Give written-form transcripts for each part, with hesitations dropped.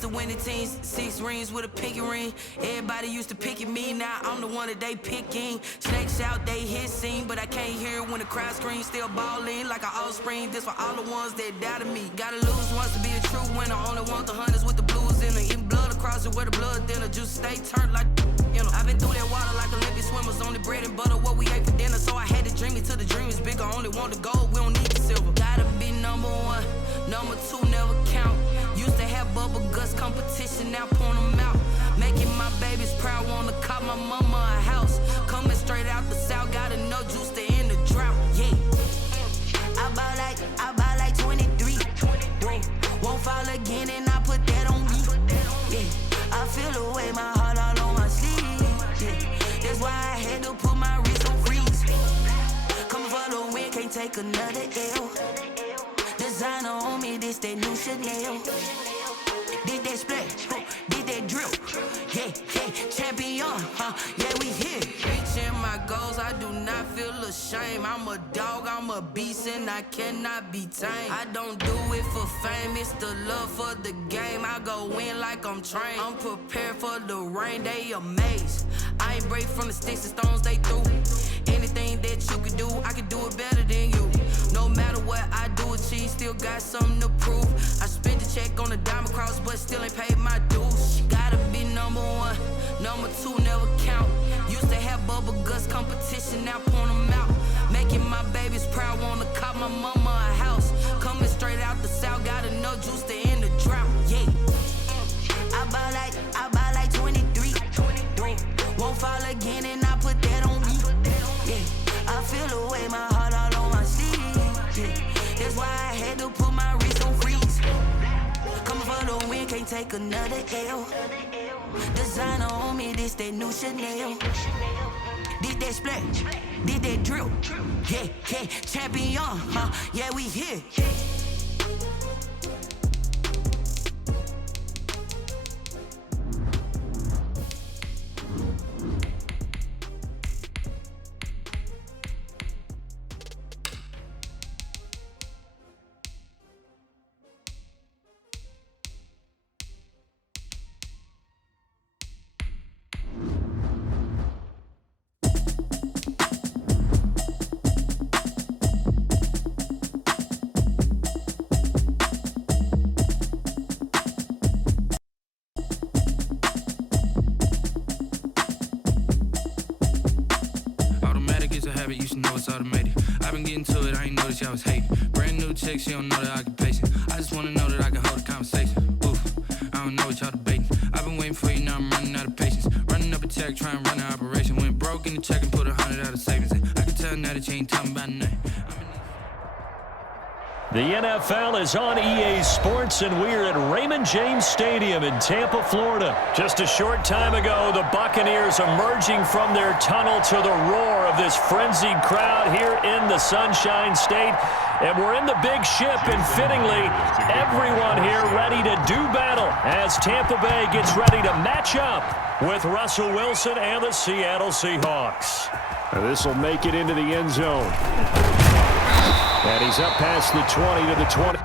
used to winning teams, 6 rings with a pinky ring. Everybody used to pick at me, now I'm the one that they picking. Snakes out, they hissing, but I can't hear when the crowd screams. Still ballin' like an offspring, this for all the ones that doubted me. Gotta lose once to be a true winner, only want the hunters with the blues in it. Eating blood across it where the blood thinner, juice stay turned like you know. I've been through that water like Olympic swimmers, only bread and butter what we ate for dinner. So I had to dream it till the dream is bigger, only want the gold, we don't need the silver. Gotta be number 1, number 2 never count. Used to have bubble guts competition, now point them out. Making my babies proud, wanna call my mama a house. Coming straight out the south, gotta know juice to end the drought, yeah. I bought like 23, won't fall again and I put that on me, yeah. I feel the way, my heart all on my sleeve, yeah. That's why I had to put my wrist on freeze. Coming for the win, can't take another L. Designer on me, this that new Chanel. Did that splash, did that drill, yeah, champion, yeah, we here. Reaching my goals, I do not feel ashamed. I'm a dog, I'm a beast, and I cannot be tamed. I don't do it for fame, it's the love for the game. I go in like I'm trained. I'm prepared for the rain, they amazed. I ain't break from the sticks and stones they threw. Anything that you can do, I can do it better than you. No matter what I do achieve, still got something to prove. I spent the check on the diamond cross, but still ain't paid my dues. Gotta be number 1, number 2 never count. Used to have bubble guts competition, now point them out. Making my babies proud, wanna call my mama a house. Coming straight out the south, gotta know juice to end the drought, yeah. I bought like 23, won't fall again and I put that on me, yeah. I feel the way, my heart all on my sleeve, yeah. That's why I had to put my wrist on freeze. Coming for the win, can't take another L. Designer on me, this that new Chanel. Did that splash, did that drill, yeah, champion, yeah, we here. You should know it's automated. I've been getting to it, I ain't noticed y'all was hating. Brand new chick, she don't know the occupation. I just wanna know that I can hold a conversation. Oof, I don't know what y'all debating. I've been waiting for you, now I'm running out of patience. Running up a check, trying to run an operation. Went broke in the check and put 100 out of savings. I can tell now that you ain't talking about nothing. The NFL is on EA Sports, and we're at Raymond James Stadium in Tampa, Florida. Just a short time ago, the Buccaneers emerging from their tunnel to the roar of this frenzied crowd here in the Sunshine State. And we're in the big ship, and fittingly, everyone here ready to do battle as Tampa Bay gets ready to match up with Russell Wilson and the Seattle Seahawks. This will make it into the end zone. And he's up past the 20 to the 20.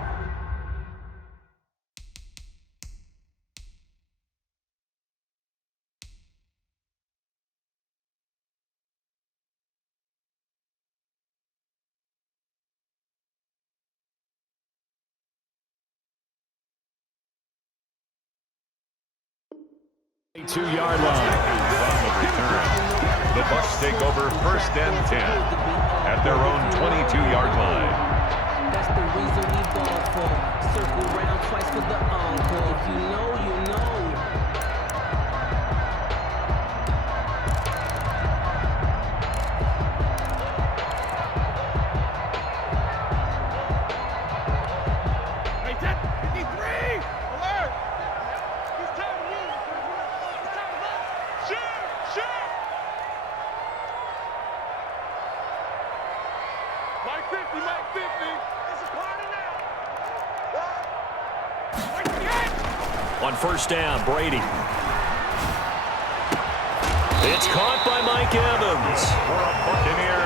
Two-yard line. The Bucs take over 1st and 10 at their own 22-yard line. That's the reason we ball for. Circle round twice for the encore. If you know, you know. Hey, 53! Alert! He's telling you. He's telling us. Shoot! Mike 50, Mike 50. This is party now. On 1st down, Brady. It's caught by Mike Evans.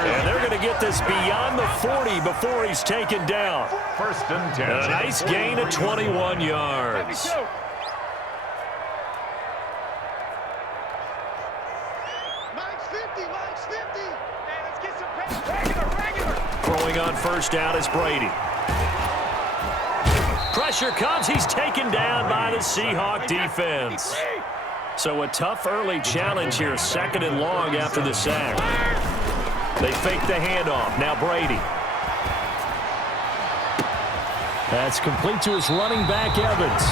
And they're going to get this beyond the 40 before he's taken down. 1st and 10. A nice gain of 21 yards. on first down is Brady. Pressure comes. He's taken down by the Seahawk defense. So a tough early challenge here, 2nd and long after the sack. They fake the handoff. Now Brady. That's complete to his running back, Evans.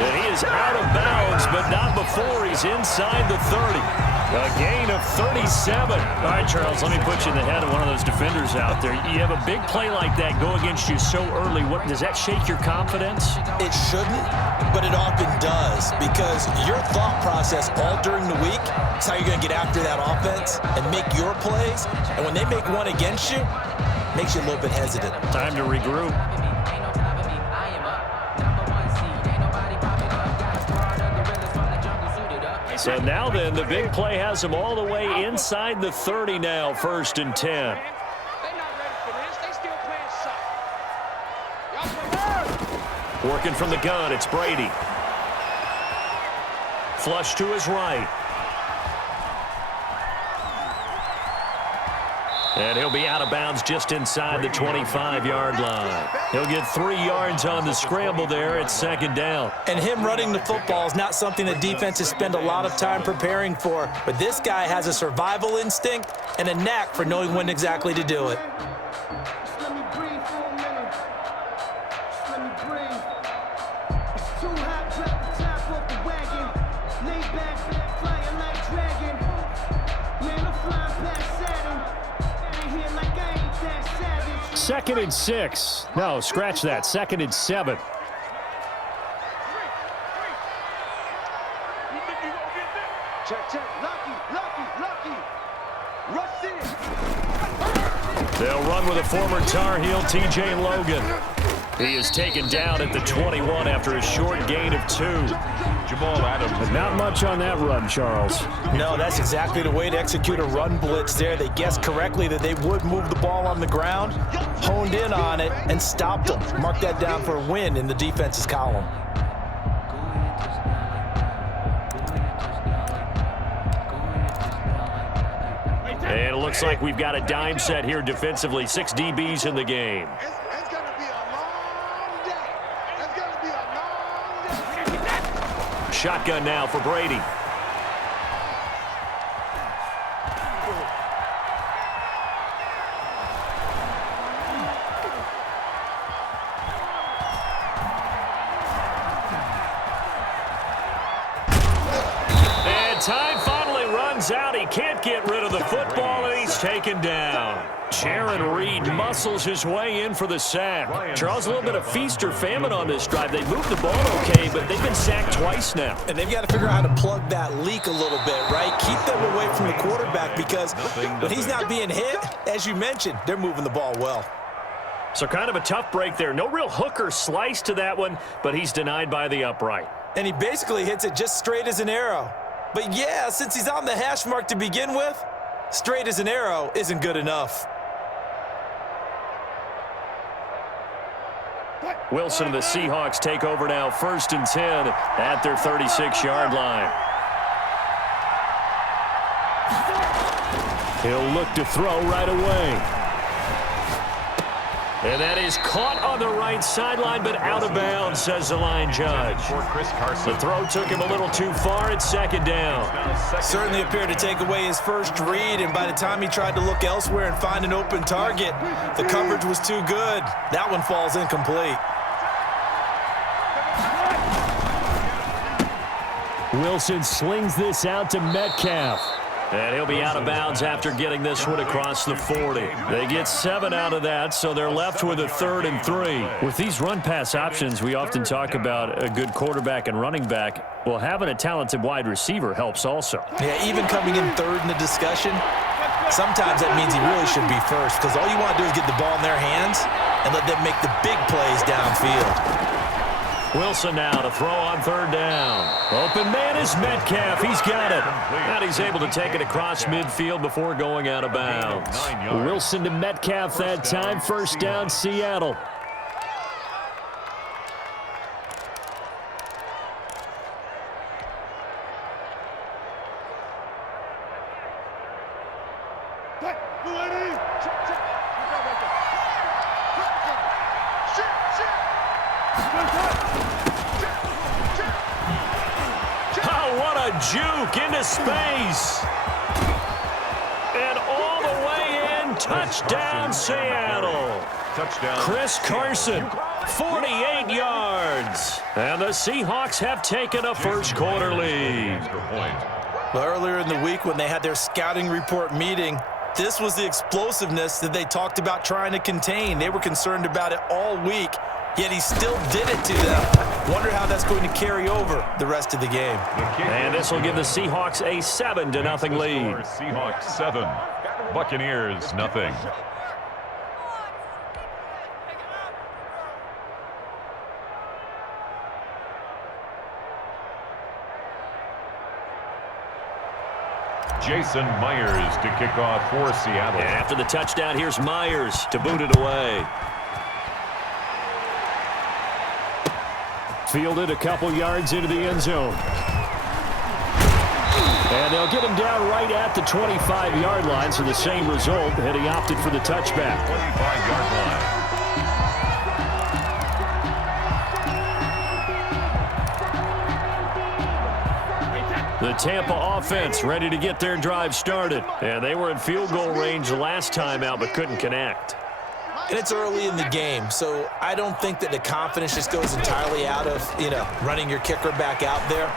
And he is out of bounds, but not before he's inside the 30. A gain of 37. All right, Charles, let me put you in the head of one of those defenders out there. You have a big play like that go against you so early. Does that shake your confidence? It shouldn't, but it often does, because your thought process all during the week is how you're going to get after that offense and make your plays. And when they make one against you, it makes you a little bit hesitant. Time to regroup. So now then, the big play has them all the way inside the 30 now, 1st and 10. They're not ready for this. They still playing soft. Working from the gun, it's Brady. Flush to his right. And he'll be out of bounds just inside the 25-yard line. He'll get 3 yards on the scramble there at 2nd down. And him running the football is not something that defenses spend a lot of time preparing for. But this guy has a survival instinct and a knack for knowing when exactly to do it. Just let me breathe for a minute. Just let me breathe. It's too hot, drop the top off the wagon. Lay back, flying like dragon. Man, I'm flying past Saturn. Ain't here like I ain't that savage. 2nd and 6. No, scratch that. 2nd and 7. You think you gonna get that? Check. Lucky. Rush in. They'll run with a former Tar Heel, T.J. Logan. He is taken down at the 21 after a short gain of 2. Jamal Adams. But not much on that run, Charles. No, that's exactly the way to execute a run blitz there. They guessed correctly that they would move the ball on the ground, honed in on it, and stopped them. Mark that down for a win in the defense's column. And it looks like we've got a dime set here defensively. 6 DBs in the game. It's gonna be a long day. It's gonna be a long day. Shotgun now for Brady. And time finally runs out. He can't get rid of the football, and he's taken down. Jaron Reed muscles his way in for the sack. Charles, a little bit of feast or famine on this drive. They moved the ball okay, but they've been sacked twice now. And they've got to figure out how to plug that leak a little bit, right? Keep them away from the quarterback, because when he's not being hit, as you mentioned, they're moving the ball well. So kind of a tough break there. No real hook or slice to that one, but he's denied by the upright. And he basically hits it just straight as an arrow. But yeah, since he's on the hash mark to begin with, straight as an arrow isn't good enough. Wilson and the Seahawks take over now, 1st and 10 at their 36-yard line. He'll look to throw right away. And that is caught on the right sideline, but out of bounds, says the line judge. The throw took him a little too far at 2nd down. Certainly appeared to take away his first read, and by the time he tried to look elsewhere and find an open target, the coverage was too good. That one falls incomplete. Wilson slings this out to Metcalf. And he'll be out of bounds after getting this one across the 40. They get 7 out of that, so they're left with a 3rd and 3. With these run-pass options, we often talk about a good quarterback and running back. Well, having a talented wide receiver helps also. Yeah, even coming in 3rd in the discussion, sometimes that means he really should be first, because all you want to do is get the ball in their hands and let them make the big plays downfield. Wilson now to throw on 3rd down. Open man is Metcalf. He's got it. And he's able to take it across midfield before going out of bounds. Wilson to Metcalf that time. 1st down, Seattle. Oh, what a juke into space. And all the way in, touchdown Seattle. Touchdown. Chris Carson, 48 yards. And the Seahawks have taken a first quarter lead. Well, earlier in the week when they had their scouting report meeting, this was the explosiveness that they talked about trying to contain. They were concerned about it all week, yet he still did it to them. Wonder how that's going to carry over the rest of the game. And this will give the Seahawks a 7-0 lead. Seahawks 7, Buccaneers 0. Jason Myers to kick off for Seattle. After the touchdown, here's Myers to boot it away. Fielded a couple yards into the end zone. And they'll get him down right at the 25-yard line, so the same result, and he opted for the touchback. 25-yard line. The Tampa offense ready to get their drive started. And they were in field goal range last time out, but couldn't connect. And it's early in the game, so I don't think that the confidence just goes entirely out of, running your kicker back out there.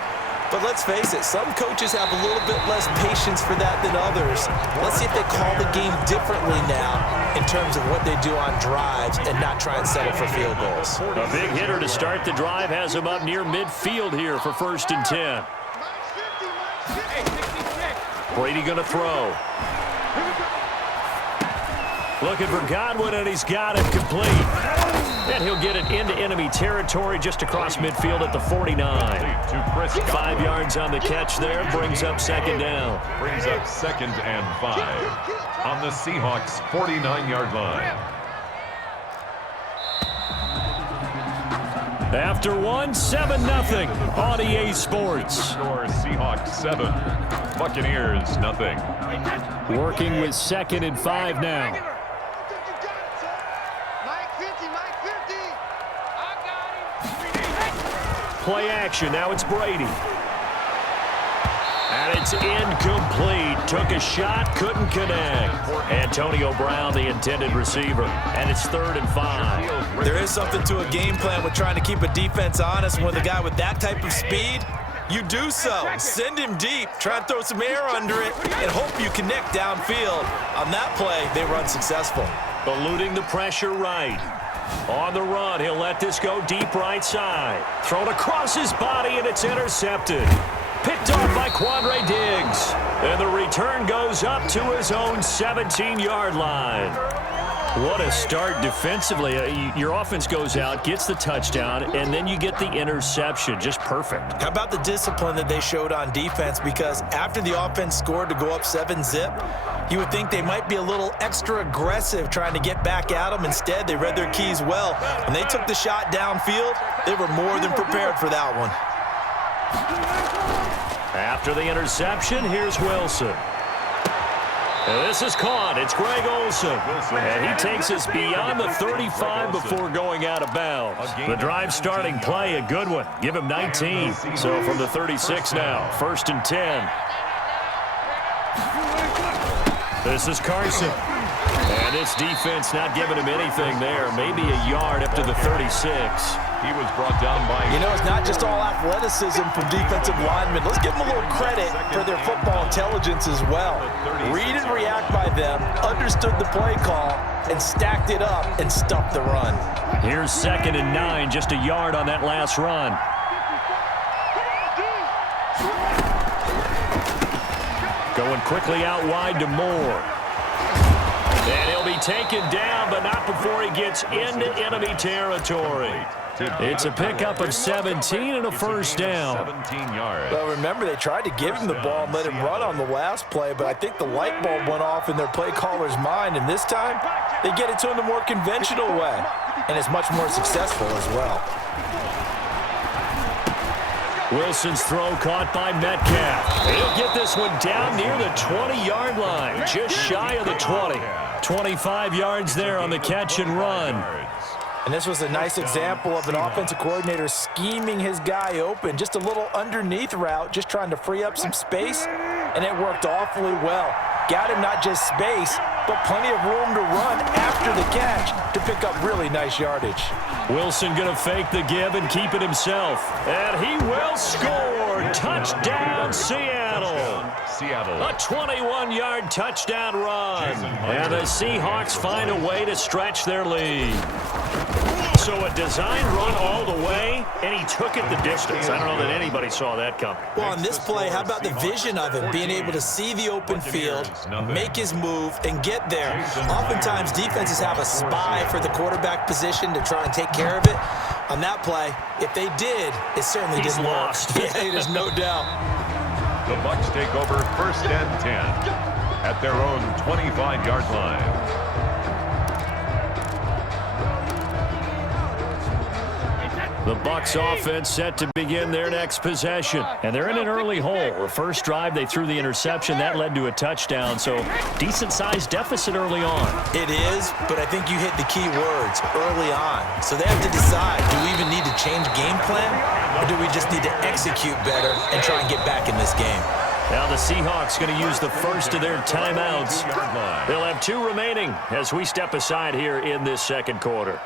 But let's face it, some coaches have a little bit less patience for that than others. Let's see if they call the game differently now in terms of what they do on drives and not try and settle for field goals. A big hitter to start the drive has him up near midfield here for 1st and 10. Brady going to throw. Looking for Godwin, and he's got it complete. And he'll get it into enemy territory just across midfield at the 49. 5 yards on the catch there, brings up 2nd down. Brings up 2nd and 5 on the Seahawks 49-yard line. After one, 7-0 on EA Sports. Score Seahawks 7, Buccaneers 0. Working with 2nd and 5 now. Play action, now it's Brady. And it's incomplete. Took a shot, couldn't connect. Antonio Brown, the intended receiver. And it's 3rd and 5. There is something to a game plan with trying to keep a defense honest. When the guy with that type of speed, you do so. Send him deep. Try and throw some air under it and hope you connect downfield. On that play, they were unsuccessful. Eluding the pressure right. On the run, he'll let this go deep right side. Thrown across his body, and it's intercepted. Picked off by Quandre Diggs. And the return goes up to his own 17-yard line. What a start defensively. Your offense goes out, gets the touchdown, and then you get the interception. Just perfect. How about the discipline that they showed on defense? Because after the offense scored to go up 7-zip, you would think they might be a little extra aggressive trying to get back at them. Instead, they read their keys well. When they took the shot downfield, they were more than prepared for that one. After the interception, here's Wilson. And this is caught. It's Greg Olsen. And he takes us beyond the 35 before going out of bounds. The drive starting play, a good one. Give him 19. So from the 36 now, 1st and 10. This is Carson. And this defense not giving him anything there. Maybe a yard up to the 36. He was brought down by... It's not just all athleticism from defensive linemen. Let's give them a little credit for their football intelligence as well. Read and react by them, understood the play call, and stacked it up and stuffed the run. Here's 2nd and 9, just a yard on that last run. Going quickly out wide to Moore. And he'll be taken down, but not before he gets into enemy territory. It's a pickup of 17 and a 1st down. 17 yards. Well, remember, they tried to give him the ball and let him run on the last play, but I think the light bulb went off in their play caller's mind, and this time they get it to him the more conventional way, and it's much more successful as well. Wilson's throw caught by Metcalf. He'll get this one down near the 20-yard line, just shy of the 20. 25 yards there on the catch and run. And this was a nice example of an offensive coordinator scheming his guy open. Just a little underneath route, just trying to free up some space, and it worked awfully well. Got him not just space, but plenty of room to run after the catch to pick up really nice yardage. Wilson going to fake the give and keep it himself. And he will score. Touchdown, Seattle. A 21-yard touchdown run. And the Seahawks find a way to stretch their lead. So a design run all the way, and he took it the distance. I don't know that anybody saw that coming. Well, on this play, how about the vision of him, being able to see the open field, make his move, and get there. Oftentimes, defenses have a spy for the quarterback position to try and take care of it. On that play, if they did, it certainly didn't work. Yeah, there's no doubt. The Bucs take over 1st and 10 at their own 25-yard line. The Bucs offense set to begin their next possession. And they're in an early hole. The first drive, they threw the interception. That led to a touchdown. So decent-sized deficit early on. It is, but I think you hit the key words, early on. So they have to decide, do we even need to change game plan? Or do we just need to execute better and try and get back in this game? Now the Seahawks going to use the first of their timeouts. They'll have 2 remaining as we step aside here in this second quarter.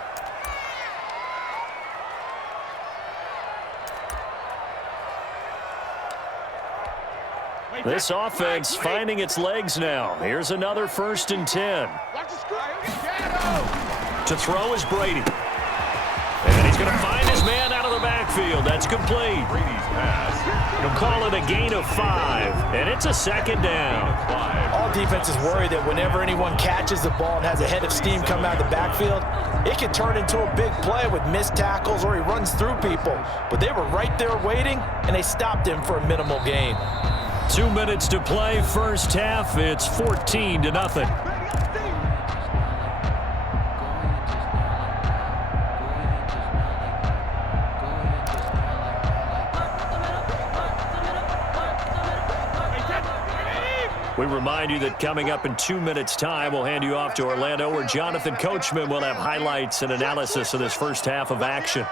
This offense finding its legs now. Here's another 1st and 10. To throw is Brady. And he's going to find his man out of the backfield. That's complete. He'll call it a gain of 5, and it's a 2nd down. All defenses worry that whenever anyone catches the ball and has a head of steam come out of the backfield, it can turn into a big play with missed tackles or he runs through people. But they were right there waiting, and they stopped him for a minimal gain. 2 minutes to play, first half. It's 14-0. We remind you that coming up in 2 minutes' time, we'll hand you off to Orlando, where Jonathan Coachman will have highlights and analysis of this first half of action.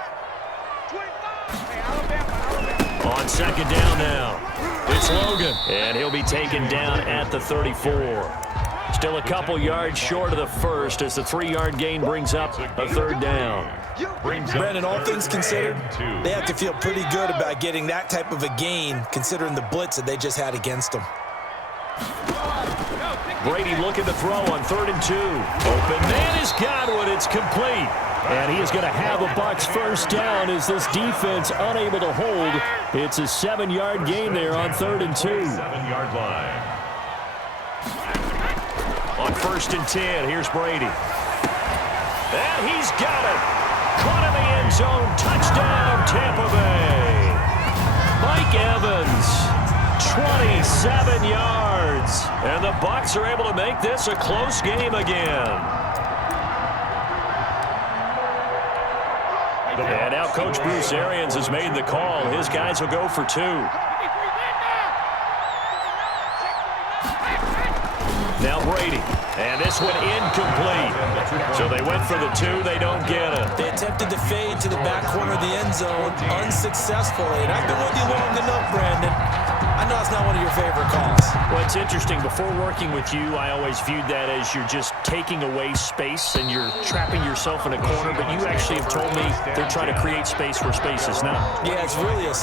On 2nd down now, it's Logan, and he'll be taken down at the 34. Still a couple yards short of the first as the 3-yard gain brings up a 3rd down. Brandon, all things considered, they have to feel pretty good about getting that type of a gain considering the blitz that they just had against them. Brady looking to throw on 3rd and 2. Open man is Godwin. It's complete. And he is going to have a Bucs first down as this defense unable to hold. It's a 7-yard gain there on 3rd and 2. 7-yard line. On 1st and 10, here's Brady. And he's got it. Caught in the end zone. Touchdown, Tampa Bay. Mike Evans, 27 yards. And the Bucs are able to make this a close game again. And now Coach Bruce Arians has made the call. His guys will go for 2. Now Brady. And this one incomplete. So they went for the 2. They don't get it. They attempted to fade to the back corner of the end zone unsuccessfully. And I've been with you long enough, Brandon. I know it's not one of your favorite calls. Well, it's interesting. Before working with you, I always viewed that as you're just taking away space and you're trapping yourself in a corner. But you actually have told me they're trying to create space where space is not. Yeah, it's really a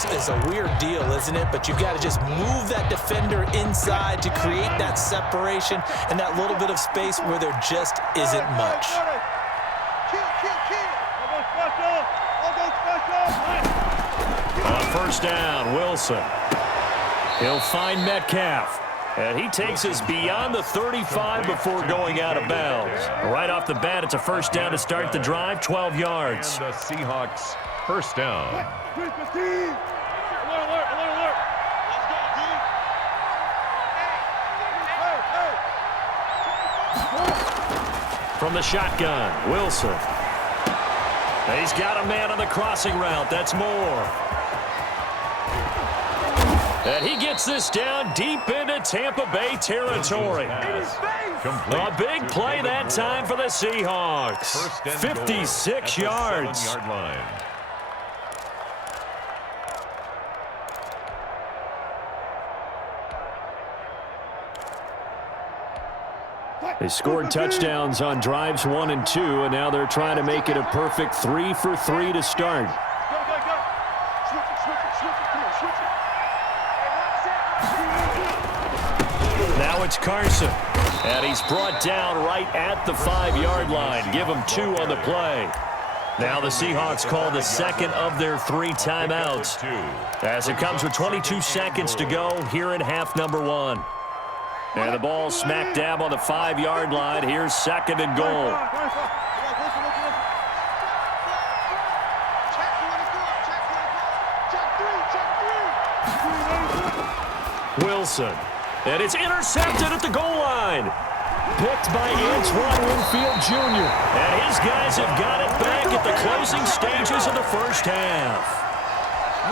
weird deal, isn't it? But you've got to just move that defender inside to create that separation and that little bit of space where there just isn't much. On 1st down, Wilson. He'll find Metcalf. And he takes us beyond the 35 before going out of bounds. Right off the bat, it's a first down to start the drive, 12 yards. And the Seahawks first down. From the shotgun, Wilson. He's got a man on the crossing route. That's Moore. And he gets this down deep into Tampa Bay territory. Complete. A big play that time for the Seahawks. 56 yards. 7-yard line. They scored touchdowns on drives 1 and 2, and now they're trying to make it a perfect 3 for 3 to start. Now it's Carson, and he's brought down right at the 5-yard line. Give him 2 on the play. Now the Seahawks call the second of their 3 timeouts, as it comes with 22 seconds to go here in half number 1. And the ball smack dab on the 5-yard line. Here's 2nd and goal. Wilson. And it's intercepted at the goal line. Picked by Antoine Winfield Jr. And his guys have got it back at the closing stages of the first half.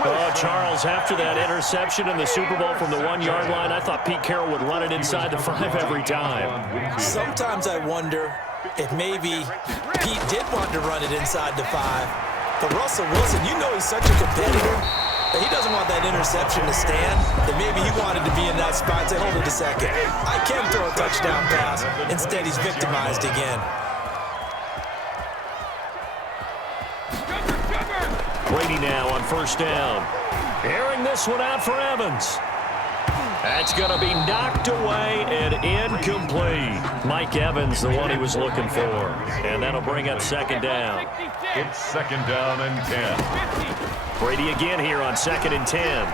Oh, Charles, after that interception in the Super Bowl from the 1-yard line, I thought Pete Carroll would run it inside the 5 every time. Sometimes I wonder if maybe Pete did want to run it inside the 5. But Russell Wilson, you know he's such a competitor that he doesn't want that interception to stand, that maybe he wanted to be in that spot and say, hold it a second, I can throw a touchdown pass. Instead, he's victimized again. Brady now on first down. Airing this one out for Evans. That's going to be knocked away and incomplete. Mike Evans, the one he was looking for. And that'll bring up 2nd down. It's 2nd down and 10. Brady again here on 2nd and 10.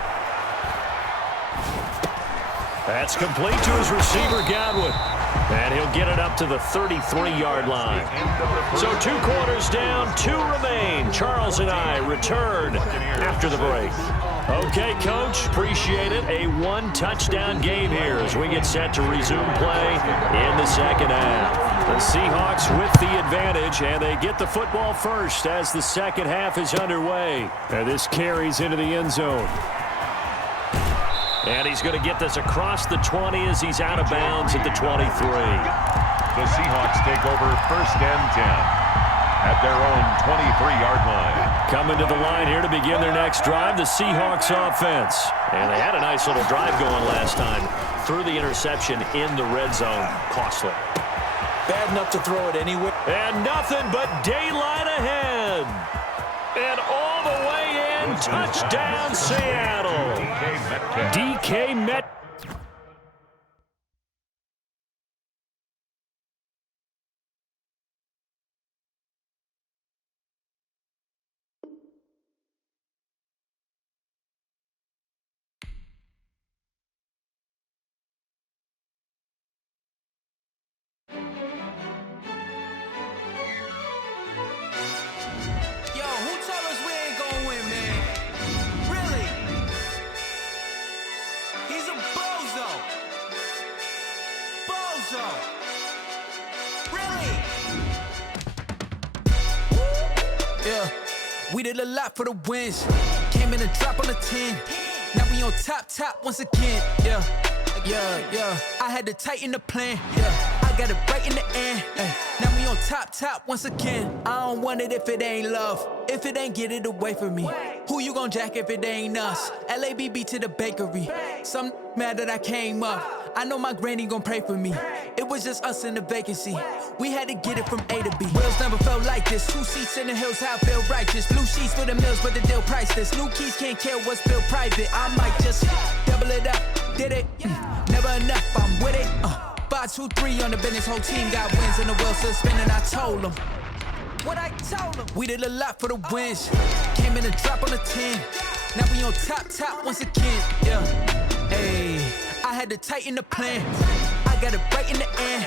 That's complete to his receiver, Godwin. And he'll get it up to the 33-yard line. So 2 quarters down, 2 remain. Charles and I return after the break. Okay, Coach, appreciate it. A 1-touchdown game here as we get set to resume play in the second half. The Seahawks with the advantage, and they get the football first as the second half is underway. And this carries into the end zone. And he's going to get this across the 20 as he's out of bounds at the 23. The Seahawks take over 1st and 10 at their own 23-yard line. Coming to the line here to begin their next drive, the Seahawks offense. And they had a nice little drive going last time. Threw the interception in the red zone. Costly. Bad enough to throw it anywhere. And nothing but daylight ahead. And all the way in, touchdown Seattle. DK Metcalf. We did a lot for the wins. Came in and dropped on the 10. Now we on top once again. Yeah. I had to tighten the plan. Yeah. I got it right in the end. Now we on top once again. I don't want it if it ain't love. If it ain't, get it away from me. Who you gon' jack if it ain't us? LABB to the bakery. Some mad that I came up. I know my granny gon' pray for me. It was just us in the vacancy. We had to get it from A to B. Wheels never felt like this. 2 seats in the hills, how I feel righteous. Blue sheets for the mills, but the deal priceless. New keys can't care what's built private. I might just double it up. Did it? Never enough, I'm with it. 5, 2, 3 on the business. Whole team got wins and the wheels still spinning. I told them what I told them. We did a lot for the wins. Came in and dropped on the 10. Now we on top once again. Yeah. Hey. I had to tighten the plan. I got it right in the end.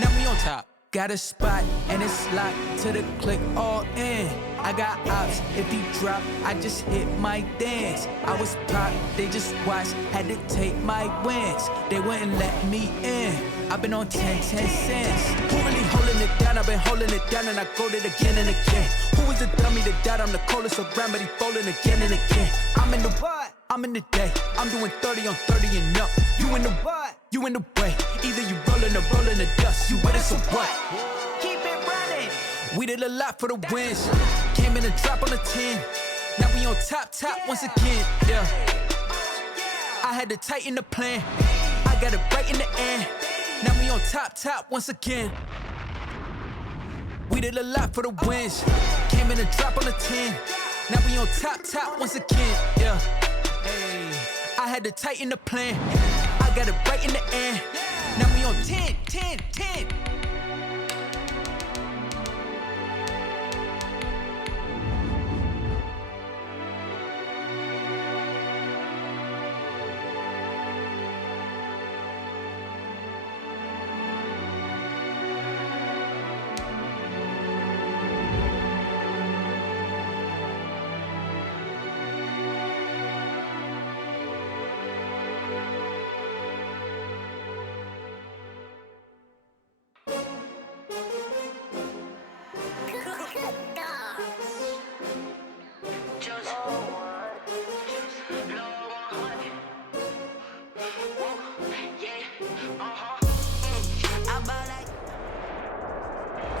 Now we on top. Got a spot and it's locked to the click all in. I got ops, if he drop, I just hit my dance. I was pop, they just watched, had to take my wins. They wouldn't let me in. I've been on 10 cents. Who really holding it down? I've been holding it down and I go it again and again. Who is the dummy that died? I'm the coldest around, but he folding again and again. I'm in the what? I'm in the day. I'm doing 30 on 30 and up. You in the what? You in the way, either you rolling or rolling the dust. You with us or what? Keep it running. We did a lot for the wins. Came in a drop on the 10. Now we on top once again. Yeah. I had to tighten the plan. I got it right in the end. Now we on top once again. We did a lot for the wins. Came in a drop on the 10. Now we on top once again. Yeah. Hey. I had to tighten the plan. I got it right in the end. Now we on 10.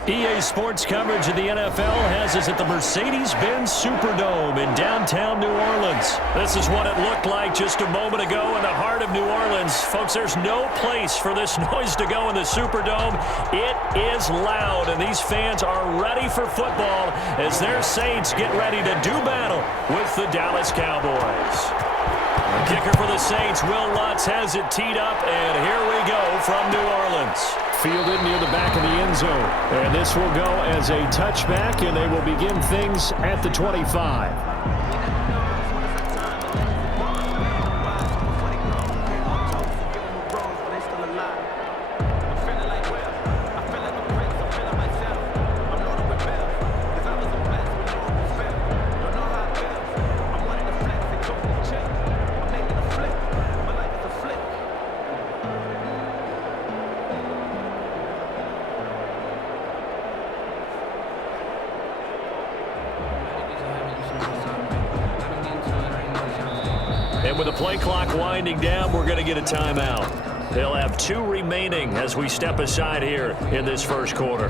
EA Sports coverage of the NFL has us at the Mercedes-Benz Superdome in downtown New Orleans. This is what it looked like just a moment ago in the heart of New Orleans. Folks, there's no place for this noise to go in the Superdome. It is loud, and these fans are ready for football as their Saints get ready to do battle with the Dallas Cowboys. The kicker for the Saints, Will Lutz, has it teed up, and here we go from New Orleans. Fielded near the back of the end zone. And this will go as a touchback, and they will begin things at the 25. And with the play clock winding down, we're going to get a timeout. They'll have 2 remaining as we step aside here in this first quarter.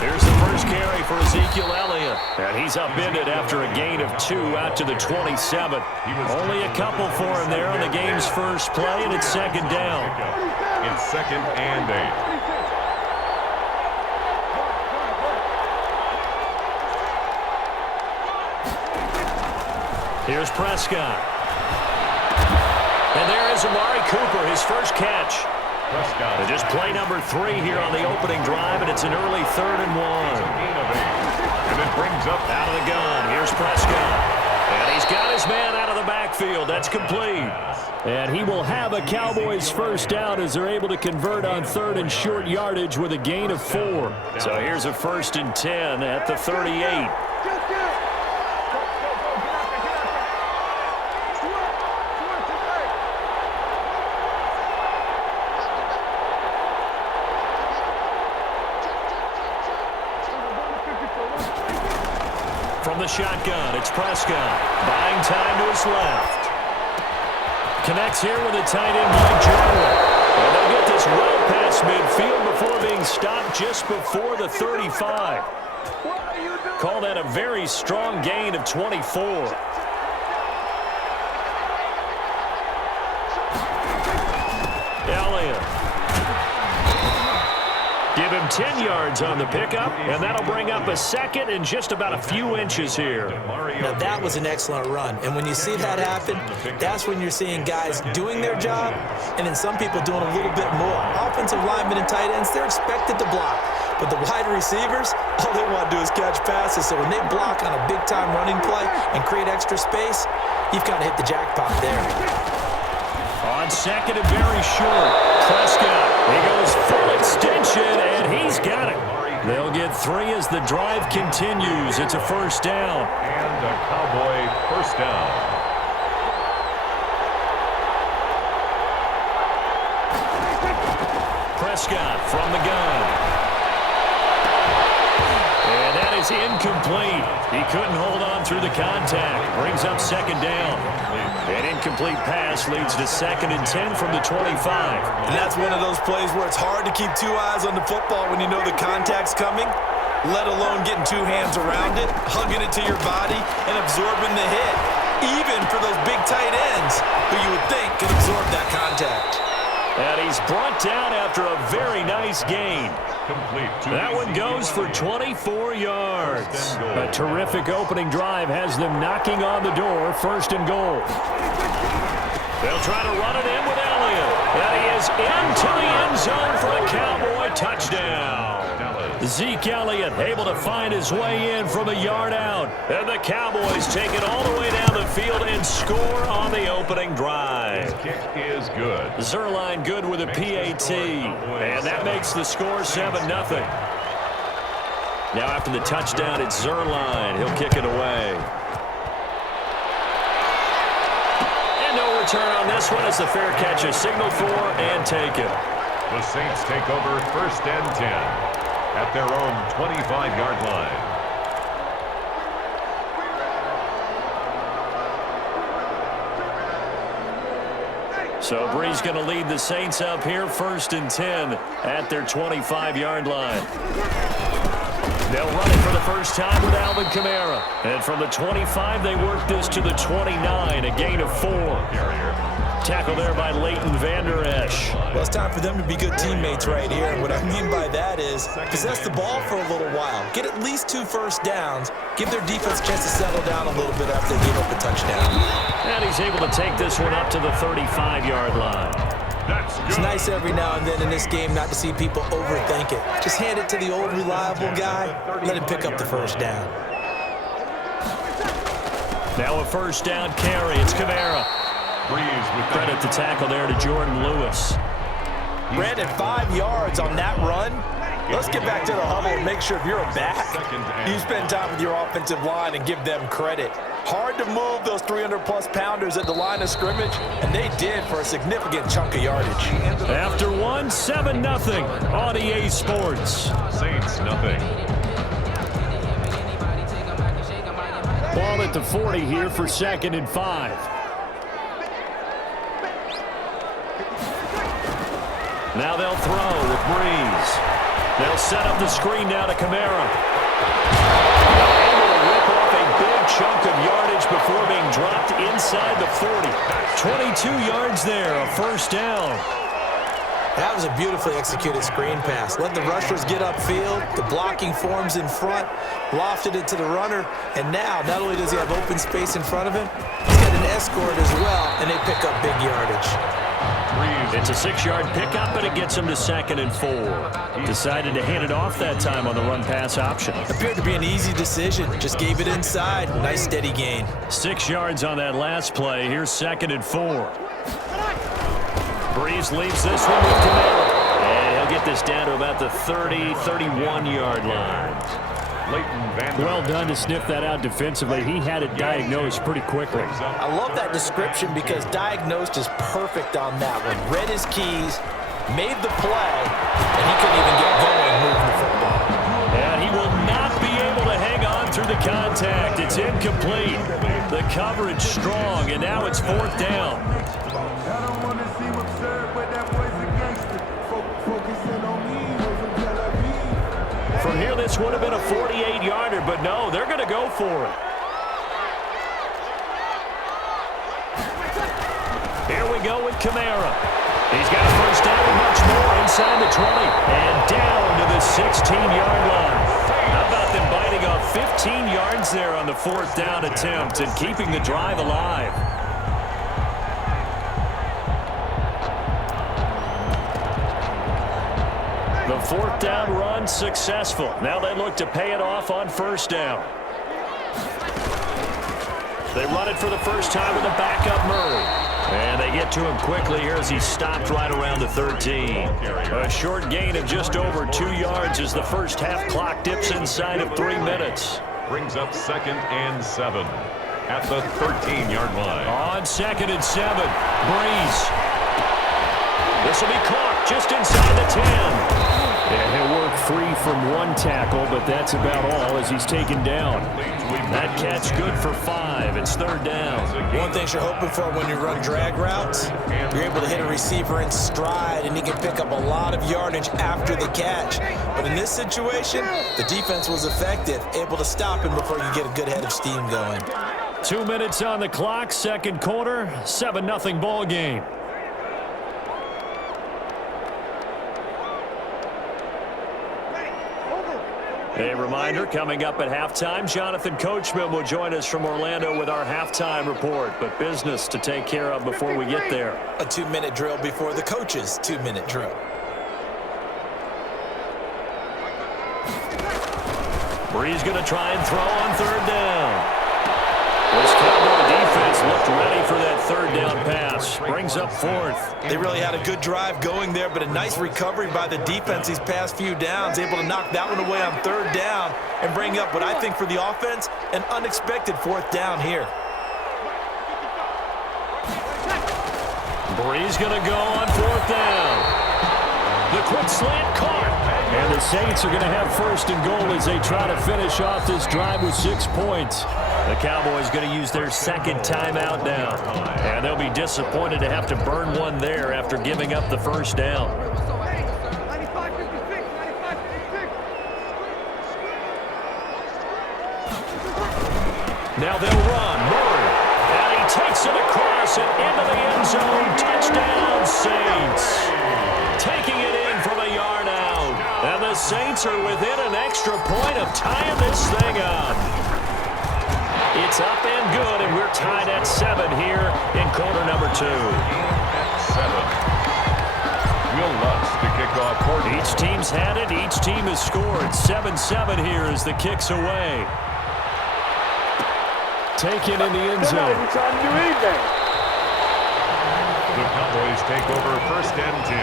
Here's the first carry for Ezekiel Elliott. And he's upended after a gain of 2 out to the 27. Only a couple for him there on the game's first play, and it's second down. It's 2nd and 8. Here's Prescott. And there is Amari Cooper, his first catch. Prescott. And just play number 3 here on the opening drive, and it's an early 3rd and 1. And it brings up Out of the gun, here's Prescott. And he's got his man out of the backfield. That's complete. And he will have a Cowboys first down as they're able to convert on 3rd and short yardage with a gain of 4. So here's a 1st and 10 at the 38. From the shotgun, it's Prescott. Buying time to his left. Connects here with a tight end, Mike Jarwin. And they'll get this well past midfield before being stopped just before the 35. Call that a very strong gain of 24. Elliott. Give him 10 yards on the pickup, and that'll bring up a 2nd and just about a few inches here. Now, that was an excellent run. And when you see that happen, that's when you're seeing guys doing their job and then some people doing a little bit more. Offensive linemen and tight ends, they're expected to block. But the wide receivers, all they want to do is catch passes. So when they block on a big-time running play and create extra space, you've kind of hit the jackpot there. On 2nd and very short, Prescott. He goes full extension, and he's got it. They'll get 3 as the drive continues. It's a first down. And a Cowboy first down. from the gun. And that is incomplete. He couldn't hold on through the contact. Brings up second down. An incomplete pass leads to 2nd and 10 from the 25. And that's one of those plays where it's hard to keep two eyes on the football when you know the contact's coming, let alone getting two hands around it, hugging it to your body, and absorbing the hit, even for those big tight ends who you would think could absorb that contact. And he's brought down after a very nice gain. That one goes for 24 yards. A terrific opening drive has them knocking on the door, 1st and goal. They'll try to run it in with Elliott. And he is into the end zone for a Cowboy touchdown. Zeke Elliott able to find his way in from a yard out. And the Cowboys take it all the way down the field and score on the opening drive. Kick is good. Zerline good with a PAT. And that makes the score 7-0. Now after the touchdown, it's Zerline. He'll kick it away. And no return on this one as the fair catch is signaled for and taken. The Saints take over 1st and 10. At their own 25-yard line. So Bree's going to lead the Saints up here, 1st and 10 at their 25-yard line. They'll run it for the first time with Alvin Kamara. And from the 25, they work this to the 29, a gain of 4. Tackle there by Leighton Vander Esch. Well, it's time for them to be good teammates right here. And what I mean by that is possess the ball for a little while. Get at least 2 first downs. Give their defense a chance to settle down a little bit after they give up a touchdown. And he's able to take this one up to the 35-yard line. It's nice every now and then in this game not to see people overthink it. Just hand it to the old reliable guy. Let him pick up the first down. Now a first down carry. It's Kamara. Credit the tackle there to Jordan Lewis. Brandon, 5 yards on that run. Let's get back to the huddle and make sure if you're a back, you spend time with your offensive line and give them credit. Hard to move those 300-plus pounders at the line of scrimmage, and they did for a significant chunk of yardage. After one, 7-0 on EA Sports. Saints nothing. Ball at the 40 here for 2nd and 5. Now they'll throw with Breeze. They'll set up the screen now to Kamara. Able to rip off a big chunk of yardage before being dropped inside the 40. 22 yards there, a first down. That was a beautifully executed screen pass. Let the rushers get upfield. The blocking forms in front. Lofted it to the runner. And now, not only does he have open space in front of him, he's got an escort as well, and they pick up big yardage. It's a 6-yard pickup, but it gets him to 2nd and 4. Decided to hand it off that time on the run-pass option. Appeared to be an easy decision. Just gave it inside. Nice steady gain. 6 yards on that last play. Here's 2nd and 4. Breeze leaves this one with Kamara. And he'll get this down to about the 30, 31-yard line. Well done to sniff that out defensively. He had it diagnosed pretty quickly. I love that description because diagnosed is perfect on that one. Read his keys, made the play, and he couldn't even get going moving the football. And he will not be able to hang on through the contact. It's incomplete. The coverage strong, and now it's 4th down. I don't want to see what's served, but that boy's a gangster. Focusing on me, from here, this would have been a 48-yarder, but no, they're going to go for it. Here we go with Kamara. He's got a first down and much more inside the 20 and down to the 16-yard line. How about them biting off 15 yards there on the 4th down attempt and keeping the drive alive? The 4th down run successful. Now they look to pay it off on 1st down. They run it for the first time with a backup Murray. And they get to him quickly here as he stopped right around the 13. A short gain of just over 2 yards as the first half clock dips inside of 3 minutes. Brings up 2nd and 7 at the 13-yard line. On 2nd and 7, Breeze. This will be caught. just inside the 10. Yeah, he'll work free from one tackle, but that's about all as he's taken down. That catch good for 5. It's 3rd down. One thing you're hoping for when you run drag routes, you're able to hit a receiver in stride, and he can pick up a lot of yardage after the catch. But in this situation, the defense was effective, able to stop him before you get a good head of steam going. 2 minutes on the clock, second quarter, 7-0 ball game. A reminder, coming up at halftime, Jonathan Coachman will join us from Orlando with our halftime report, but business to take care of before we get there. A 2-minute drill before the coach's 2-minute drill. Bree's going to try and throw on 3rd down. This Cowboy defense looked ready for that 3rd down pass. Brings up 4th. They really had a good drive going there, but a nice recovery by the defense these past few downs, able to knock that one away on 3rd down and bring up what I think for the offense, an unexpected 4th down here. Bree's going to go on 4th down. The quick slant caught. And the Saints are going to have 1st and goal as they try to finish off this drive with 6 points. The Cowboys going to use their 2nd timeout now. And they'll be disappointed to have to burn one there after giving up the 1st down. Now they'll run. Murray. And he takes it across and into the end zone. Touchdown, Saints. Taking it in from a yard out. And the Saints are within an extra point of tying this thing up. It's up and good, and we're tied at 7 here in quarter number 2. 7. Will Lutz to kick off quarter. Each team's had it. Each team has scored. 7-7 here as the kick's away. Taken in the end zone. The Cowboys take over 1st and 10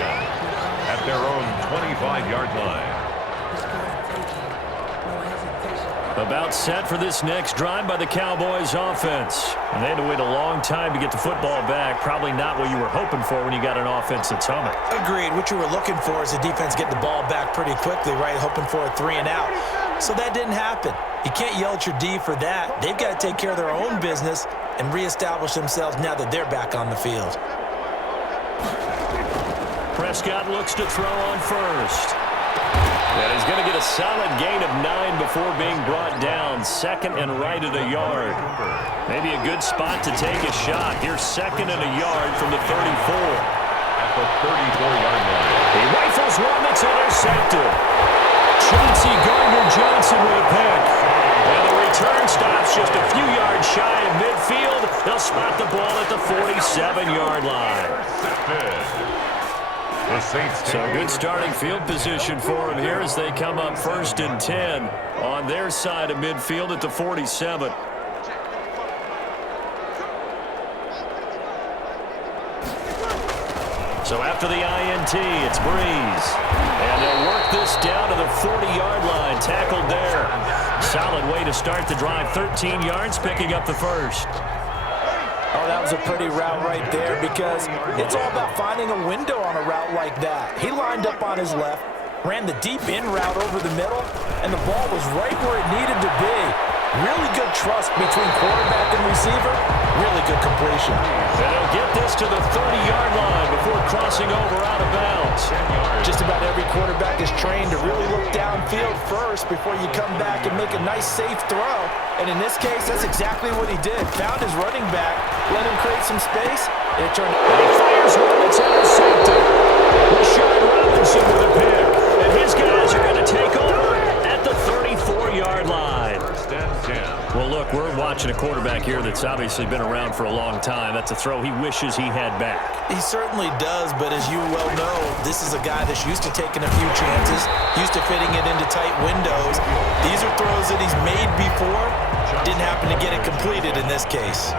at their own 25-yard line. About set for this next drive by the Cowboys offense. And they had to wait a long time to get the football back. Probably not what you were hoping for when you got an offense that's humming. Agreed. What you were looking for is the defense get the ball back pretty quickly, right? Hoping for a 3 and out. So that didn't happen. You can't yell at your D for that. They've got to take care of their own business and reestablish themselves now that they're back on the field. Prescott looks to throw on 1st. And he's going to get a solid gain of 9 before being brought down. 2nd and right at a yard. Maybe a good spot to take a shot. Here's 2nd and a yard from the 34. At the 34-yard line. He rifles one that's intercepted. Chauncey Gardner-Johnson with a pick. And the return stops just a few yards shy of midfield. They'll spot the ball at the 47-yard line. The Saints. So good starting field position for them here as they come up 1st and 10 on their side of midfield at the 47. So after the INT, it's Breeze. And they'll work this down to the 40-yard line, tackled there. Solid way to start the drive, 13 yards, picking up the 1st. Oh, that was a pretty route right there because it's all about finding a window on a route like that. He lined up on his left, ran the deep in route over the middle, and the ball was right where it needed to be. Really good trust between quarterback and receiver. Really good completion. And they'll get this to the 30-yard line before crossing over out of bounds. Just about every quarterback is trained to really look downfield first before you come back and make a nice, safe throw. And in this case, that's exactly what he did. Found his running back, let him create some space, and it turned out. And he fires one that's intercepted. Rashard Robinson with a pick. And his guys are going to take over at the 34-yard line. Well, look, we're watching a quarterback here that's obviously been around for a long time. That's a throw he wishes he had back. He certainly does, but as you well know, this is a guy that's used to taking a few chances, used to fitting it into tight windows. These are throws that he's made before. Didn't happen to get it completed in this case.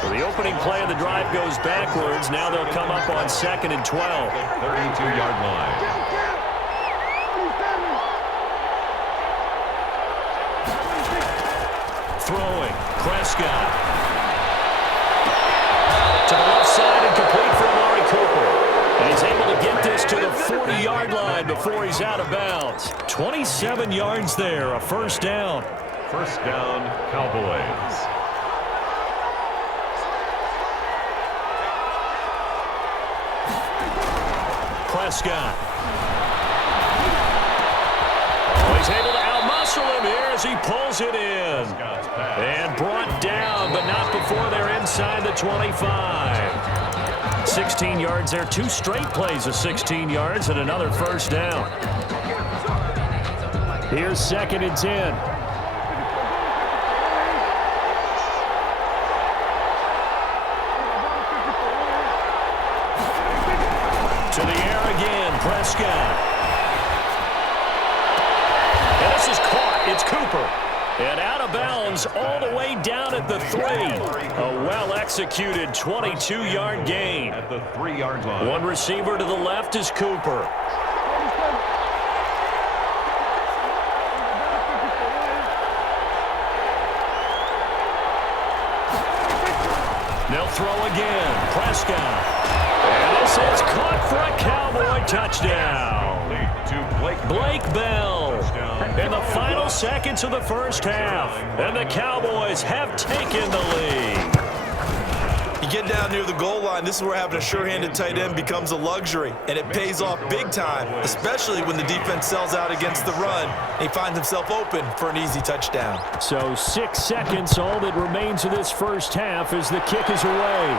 So the opening play of the drive goes backwards. Now they'll come up on 2nd and 12. 32-yard line. Throwing, Prescott. To the left side and complete for Amari Cooper. And he he's able to get this to the 40-yard line before he's out of bounds. 27 yards there, a first down. First down, Cowboys. Prescott. Oh, he's able to outmuscle him here as he pulls it in. And brought down, but not before they're inside the 25. 16 yards there. 2 straight plays of 16 yards and another first down. Here's 2nd and 10. To the air again, Prescott. And this is caught. It's Cooper. And out of bounds all the way down at the 3. A well-executed 22-yard gain. At the 3-yard line. One receiver to the left is Cooper. They'll throw again. Prescott. And this is caught for a Cowboy touchdown. Blake Bell. In the final seconds of the first half. And the Cowboys have taken the lead. You get down near the goal line, this is where having a sure-handed tight end becomes a luxury, and it pays off big time, especially when the defense sells out against the run, and he finds himself open for an easy touchdown. So 6 seconds, all that remains of this first half as the kick is away.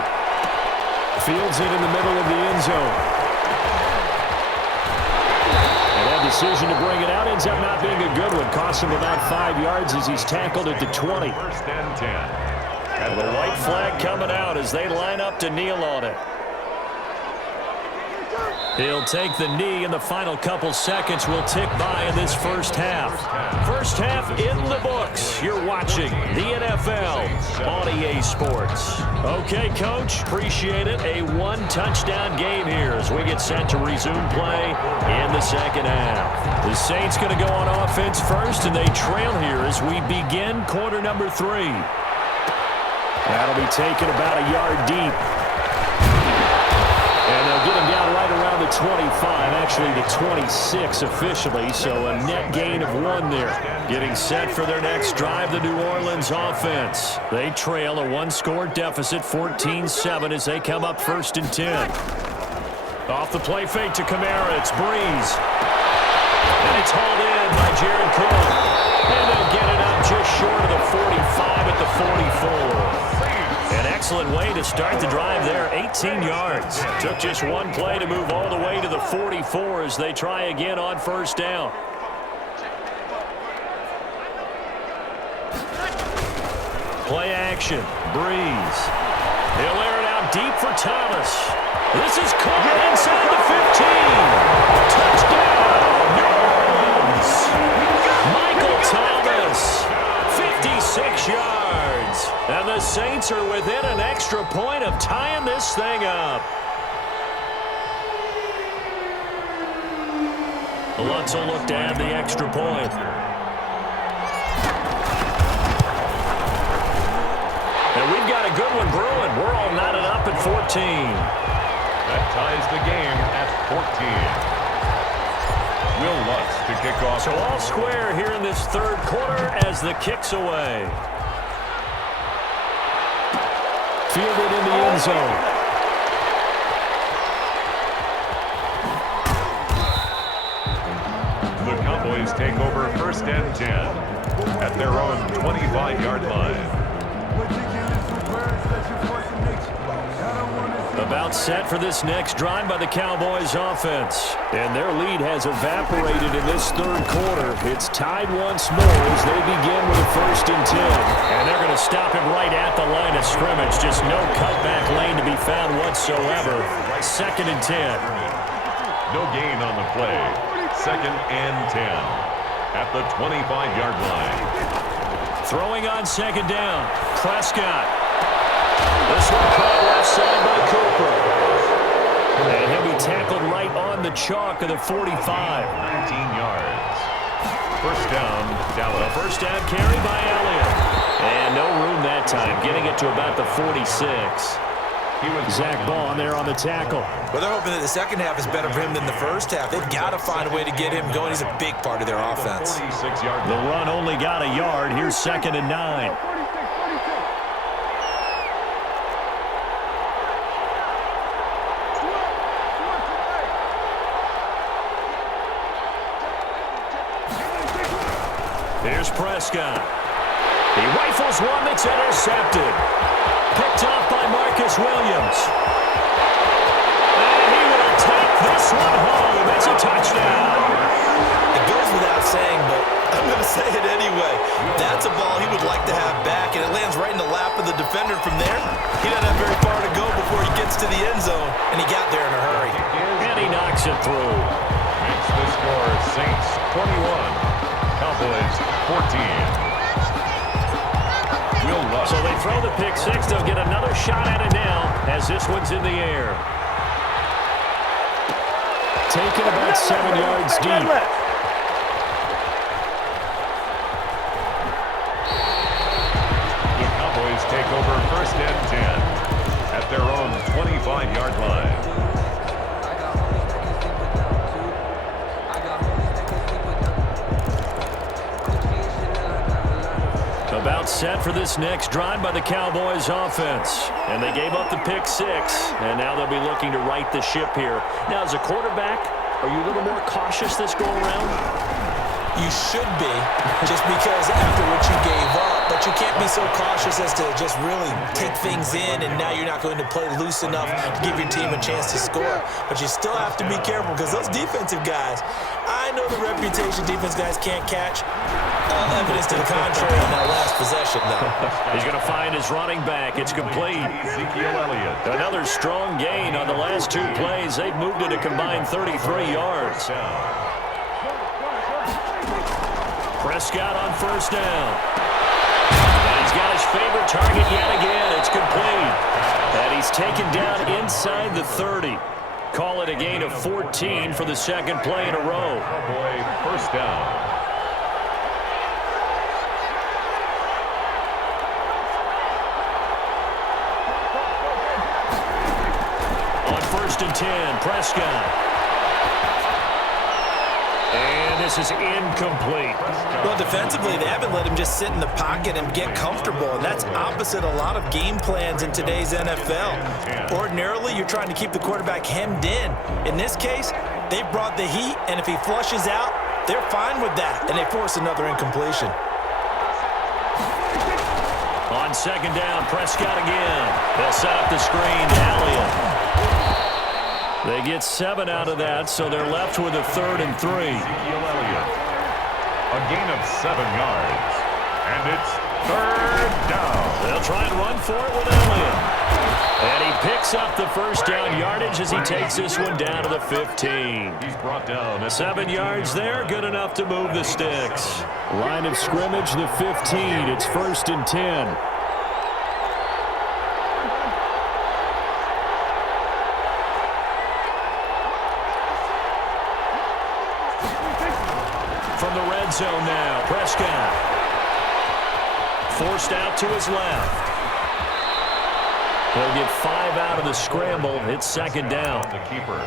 Fields it in the middle of the end zone. Decision to bring it out ends up not being a good one. Costs him about 5 yards as he's tackled at the 20. First and 10. And the white flag coming out as they line up to kneel on it. He'll take the knee, and the final couple seconds will tick by in this first half. First half in the books. You're watching the NFL on EA Sports. Okay, Coach, appreciate it. A 1-touchdown game here as we get set to resume play in the second half. The Saints going to go on offense first, and they trail here as we begin quarter number 3. That'll be taken about a yard deep. And they'll get him down right around the 25, actually the 26 officially, so a net gain of 1 there. Getting set for their next drive, the New Orleans offense. They trail a 1-score deficit, 14-7 as they come up 1st and 10. Off the play fake to Kamara, it's Breeze. And it's hauled in by Jared Cook. And they'll get it up just short of the 45 at the 44. An excellent way to start the drive there, 18 yards. Took just 1 play to move all the way to the 44 as they try again on first down. Play action, Breeze. He'll air it out deep for Thomas. This is caught inside the 15. Touchdown, New Orleans. Michael Thomas, 56 yards. And the Saints are within an extra point of tying this thing up. Lutz will look to add the extra point. And we've got a good one brewing. We're all knotted up at 14. That ties the game at 14. Will Lutz to kick off. So all square here in this 3rd quarter as the kick's away. Fielded in the end zone. The Cowboys take over 1st and 10 at their own 25-yard line. About set for this next drive by the Cowboys offense. And their lead has evaporated in this 3rd quarter. It's tied once more as they begin with a 1st and 10. And they're going to stop him right at the line of scrimmage. Just no cutback lane to be found whatsoever. 2nd and 10. No gain on the play. 2nd and 10 at the 25-yard line. Throwing on 2nd down. Prescott. This one caught left side by Cooper. And he'll be tackled right on the chalk of the 45. 19 yards. First down, Dallas. A first down carry by Elliott. And no room that time, getting it to about the 46. Zach Ball there on the tackle. Well, they're hoping that the second half is better for him than the first half. They've got to find a way to get him going. He's a big part of their offense. The run only got a yard. Here's 2nd and 9. Here's Prescott. He rifles one that's intercepted. Picked off by Marcus Williams. And he will take this one home. It's a touchdown. It goes without saying, but I'm going to say it anyway. That's a ball he would like to have back, and it lands right in the lap of the defender from there. He doesn't have very far to go before he gets to the end zone, and he got there in a hurry. And he knocks it through. Makes the score Saints 21, Cowboys 14. So they throw the pick six. They'll get another shot at it now as this one's in the air. Taken about 7 yards deep. The Cowboys take over 1st and 10 at their own 25-yard line. About set for this next drive by the Cowboys offense. And they gave up the pick six, and now they'll be looking to right the ship here. Now, as a quarterback, are you a little more cautious this go-around? You should be, just because after what you gave up, but you can't be so cautious as to just really take things in, and now you're not going to play loose enough to give your team a chance to score. But you still have to be careful, because those defensive guys, I know the reputation defense guys can't catch. All evidence to the contrary on that last possession, though. He's going to find his running back. It's complete. Ezekiel Elliott. Another strong gain on the last 2 plays. They've moved it a combined 33 yards. Prescott on 1st down. And he's got his favorite target yet again. It's complete. And he's taken down inside the 30. Call it a gain of 14 for the 2nd play in a row. Cowboy 1st down. On 1st and 10, Prescott. And this is incomplete. Well, defensively, they haven't let him just sit in the pocket and get comfortable, and that's opposite a lot of game plans in today's NFL. Ordinarily, you're trying to keep the quarterback hemmed in. In this case, they brought the heat, and if he flushes out, they're fine with that, and they force another incompletion. On 2nd down, Prescott again. They'll set up the screen to Elliott. They get 7 out of that, so they're left with a 3rd and 3. Ezekiel Elliott. A gain of 7 yards. And it's 3rd down. They'll try and run for it with Elliott. And he picks up the 1st down yardage as he takes this one down to the 15. He's brought down at 7 yards there, good enough to move the sticks. Line of scrimmage, the 15. It's 1st and 10. From the red zone now, Prescott. Forced out to his left. He'll get 5 out of the scramble. It's 2nd down. The keeper.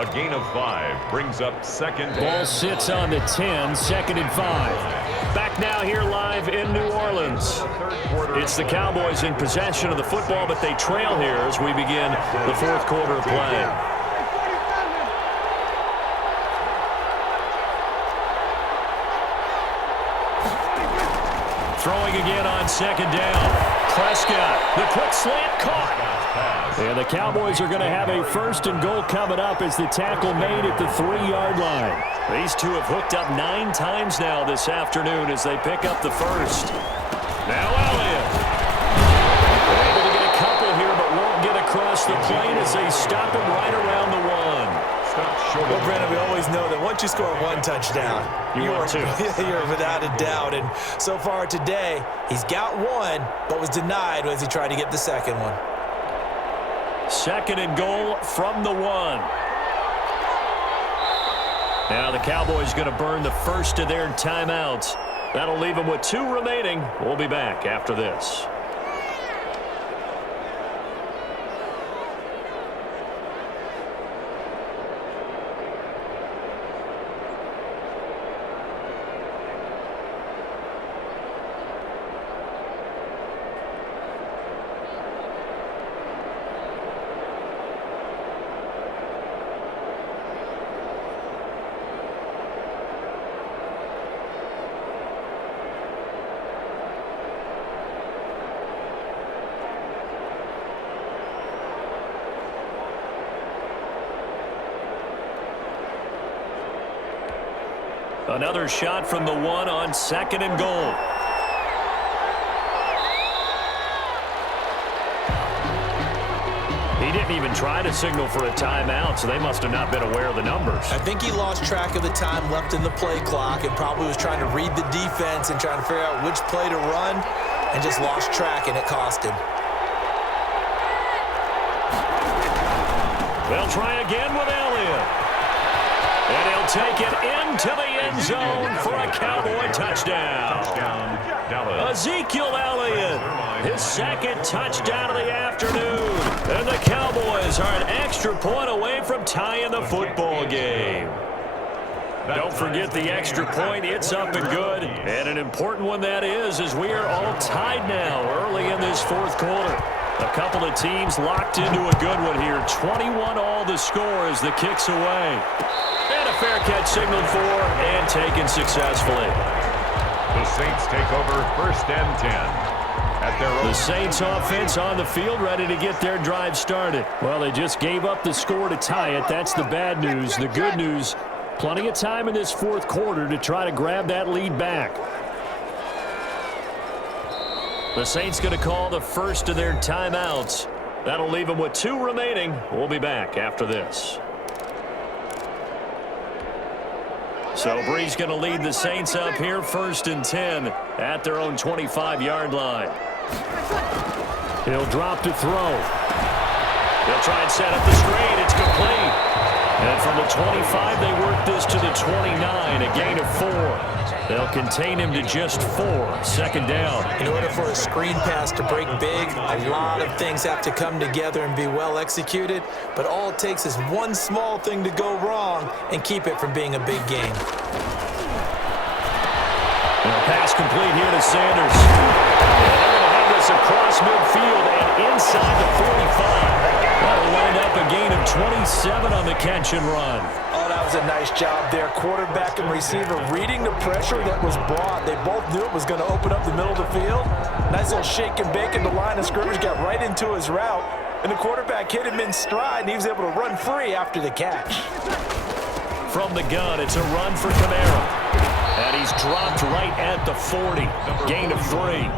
A gain of 5 brings up 2nd down. Ball sits on the 10, 2nd and 5. Back now here live in New Orleans. It's the Cowboys in possession of the football, but they trail here as we begin the 4th quarter of play. Throwing again on 2nd down. Prescott, the quick slant caught. And the Cowboys are going to have a 1st and goal coming up as the tackle made at the 3-yard line. These two have hooked up 9 times now this afternoon as they pick up the 1st. Now Elliott. Able to get a couple here, but won't get across the plane as they stop him right around the 1. Well, Brandon, we always know that once you score 1 touchdown, you're without a doubt. And so far today, he's got 1, but was denied as he tried to get the 2nd one. 2nd and goal from the 1. Now the Cowboys going to burn the 1st of their timeouts. That'll leave them with 2 remaining. We'll be back after this. Another shot from the one on 2nd and goal. He didn't even try to signal for a timeout, so they must have not been aware of the numbers. I think he lost track of the time left in the play clock and probably was trying to read the defense and trying to figure out which play to run and just lost track, and it cost him. They'll try again with Elliott. And he'll take it into the end zone for a Cowboy touchdown. Ezekiel Elliott, his 2nd touchdown of the afternoon. And the Cowboys are an extra point away from tying the football game. Don't forget the extra point. It's up and good. And an important one that is, as we are all tied now early in this 4th quarter. A couple of teams locked into a good one here. 21 all the score as the kick's away. And a fair catch signaled for and taken successfully. The Saints take over 1st and 10. At their own. The Saints offense on the field ready to get their drive started. Well, they just gave up the score to tie it. That's the bad news. The good news, plenty of time in this 4th quarter to try to grab that lead back. The Saints going to call the first of their timeouts. That'll leave them with 2 remaining. We'll be back after this. So Brees going to lead the Saints up here 1st and 10 at their own 25-yard line. He'll drop to throw. He'll try and set up the screen. It's complete. And from the 25, they work this to the 29, a gain of 4. They'll contain him to just 4, 2nd down. In order for a screen pass to break big, a lot of things have to come together and be well executed, but all it takes is one small thing to go wrong and keep it from being a big game. And a pass complete here to Sanders. And they're going to have this across midfield and inside the 45. That'll wind up a gain of 27 on the catch and run. Oh, that was a nice job there. Quarterback and receiver reading the pressure that was brought. They both knew it was going to open up the middle of the field. Nice little shake and bake, and the line of scrimmage got right into his route. And the quarterback hit him in stride, and he was able to run free after the catch. From the gun, it's a run for Kamara. And he's dropped right at the 40. Gain of 3.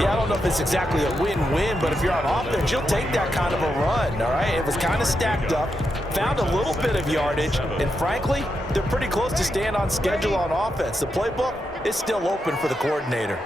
Yeah, I don't know if it's exactly a win-win, but if you're on offense, you'll take that kind of a run, all right? It was kind of stacked up, found a little bit of yardage, and frankly, they're pretty close to staying on schedule on offense. The playbook is still open for the coordinator.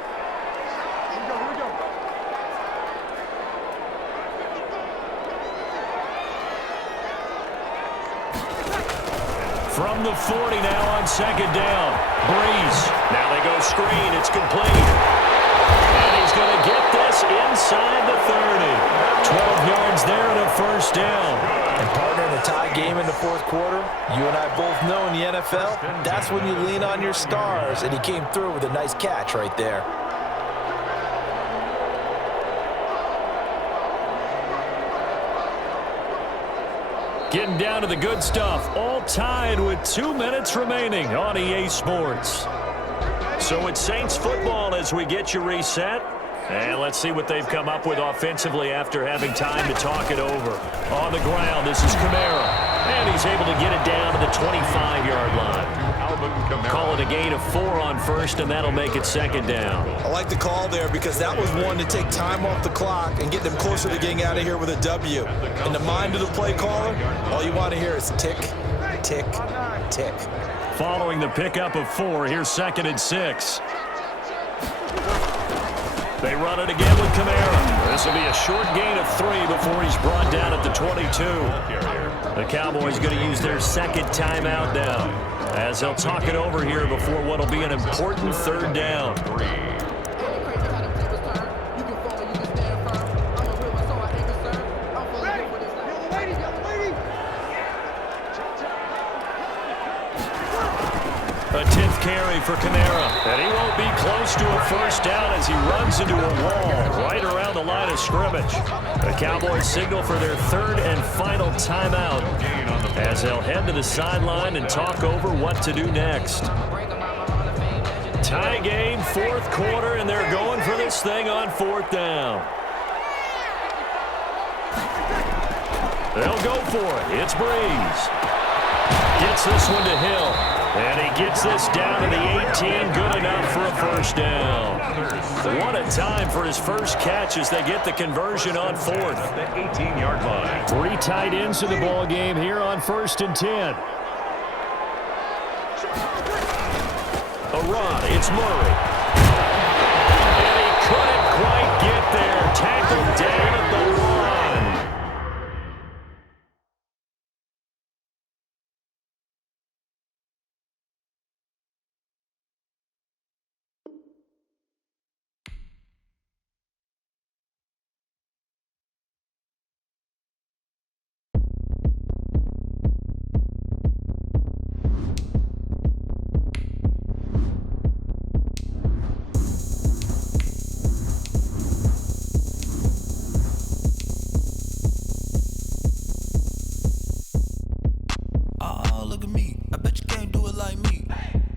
From the 40 now on 2nd down. Brees. Now they go screen. It's complete. And he's going to get this inside the 30. 12 yards there and a 1st down. And partner, in a tie game in the 4th quarter, you and I both know in the NFL, that's when you lean on your stars. And he came through with a nice catch right there. Getting down to the good stuff. All tied with 2 minutes remaining on EA Sports. So it's Saints football as we get you reset. And let's see what they've come up with offensively after having time to talk it over. On the ground, this is Kamara. And he's able to get it down to the 25-yard line. Call it a gain of 4 on 1st, and that'll make it 2nd down. I like the call there because that was one to take time off the clock and get them closer to getting out of here with a W. In the mind of the play caller, all you want to hear is tick, tick, tick. Following the pickup of 4, here's 2nd and 6. They run it again with Kamara. This will be a short gain of 3 before he's brought down at the 22. The Cowboys going to use their 2nd timeout now, as they'll talk it over here before what will be an important 3rd down. A 10th carry for Kamara, and he won't be close to a 1st down as he runs into a wall right around the line of scrimmage. The Cowboys signal for their 3rd and final timeout as they'll head to the sideline and talk over what to do next. Tie game, 4th quarter, and they're going for this thing on 4th down. They'll go for it. It's Brees. Gets this one to Hill. And he gets this down to the 18. Good enough for a first down. What a time for his first catch as they get the conversion on fourth. At the 18-yard line. 3 tight ends in the ball game here on 1st and 10. A run. It's Murray. And he couldn't quite get there. Tackled down at the 1. Look at me, I bet you can't do it like me.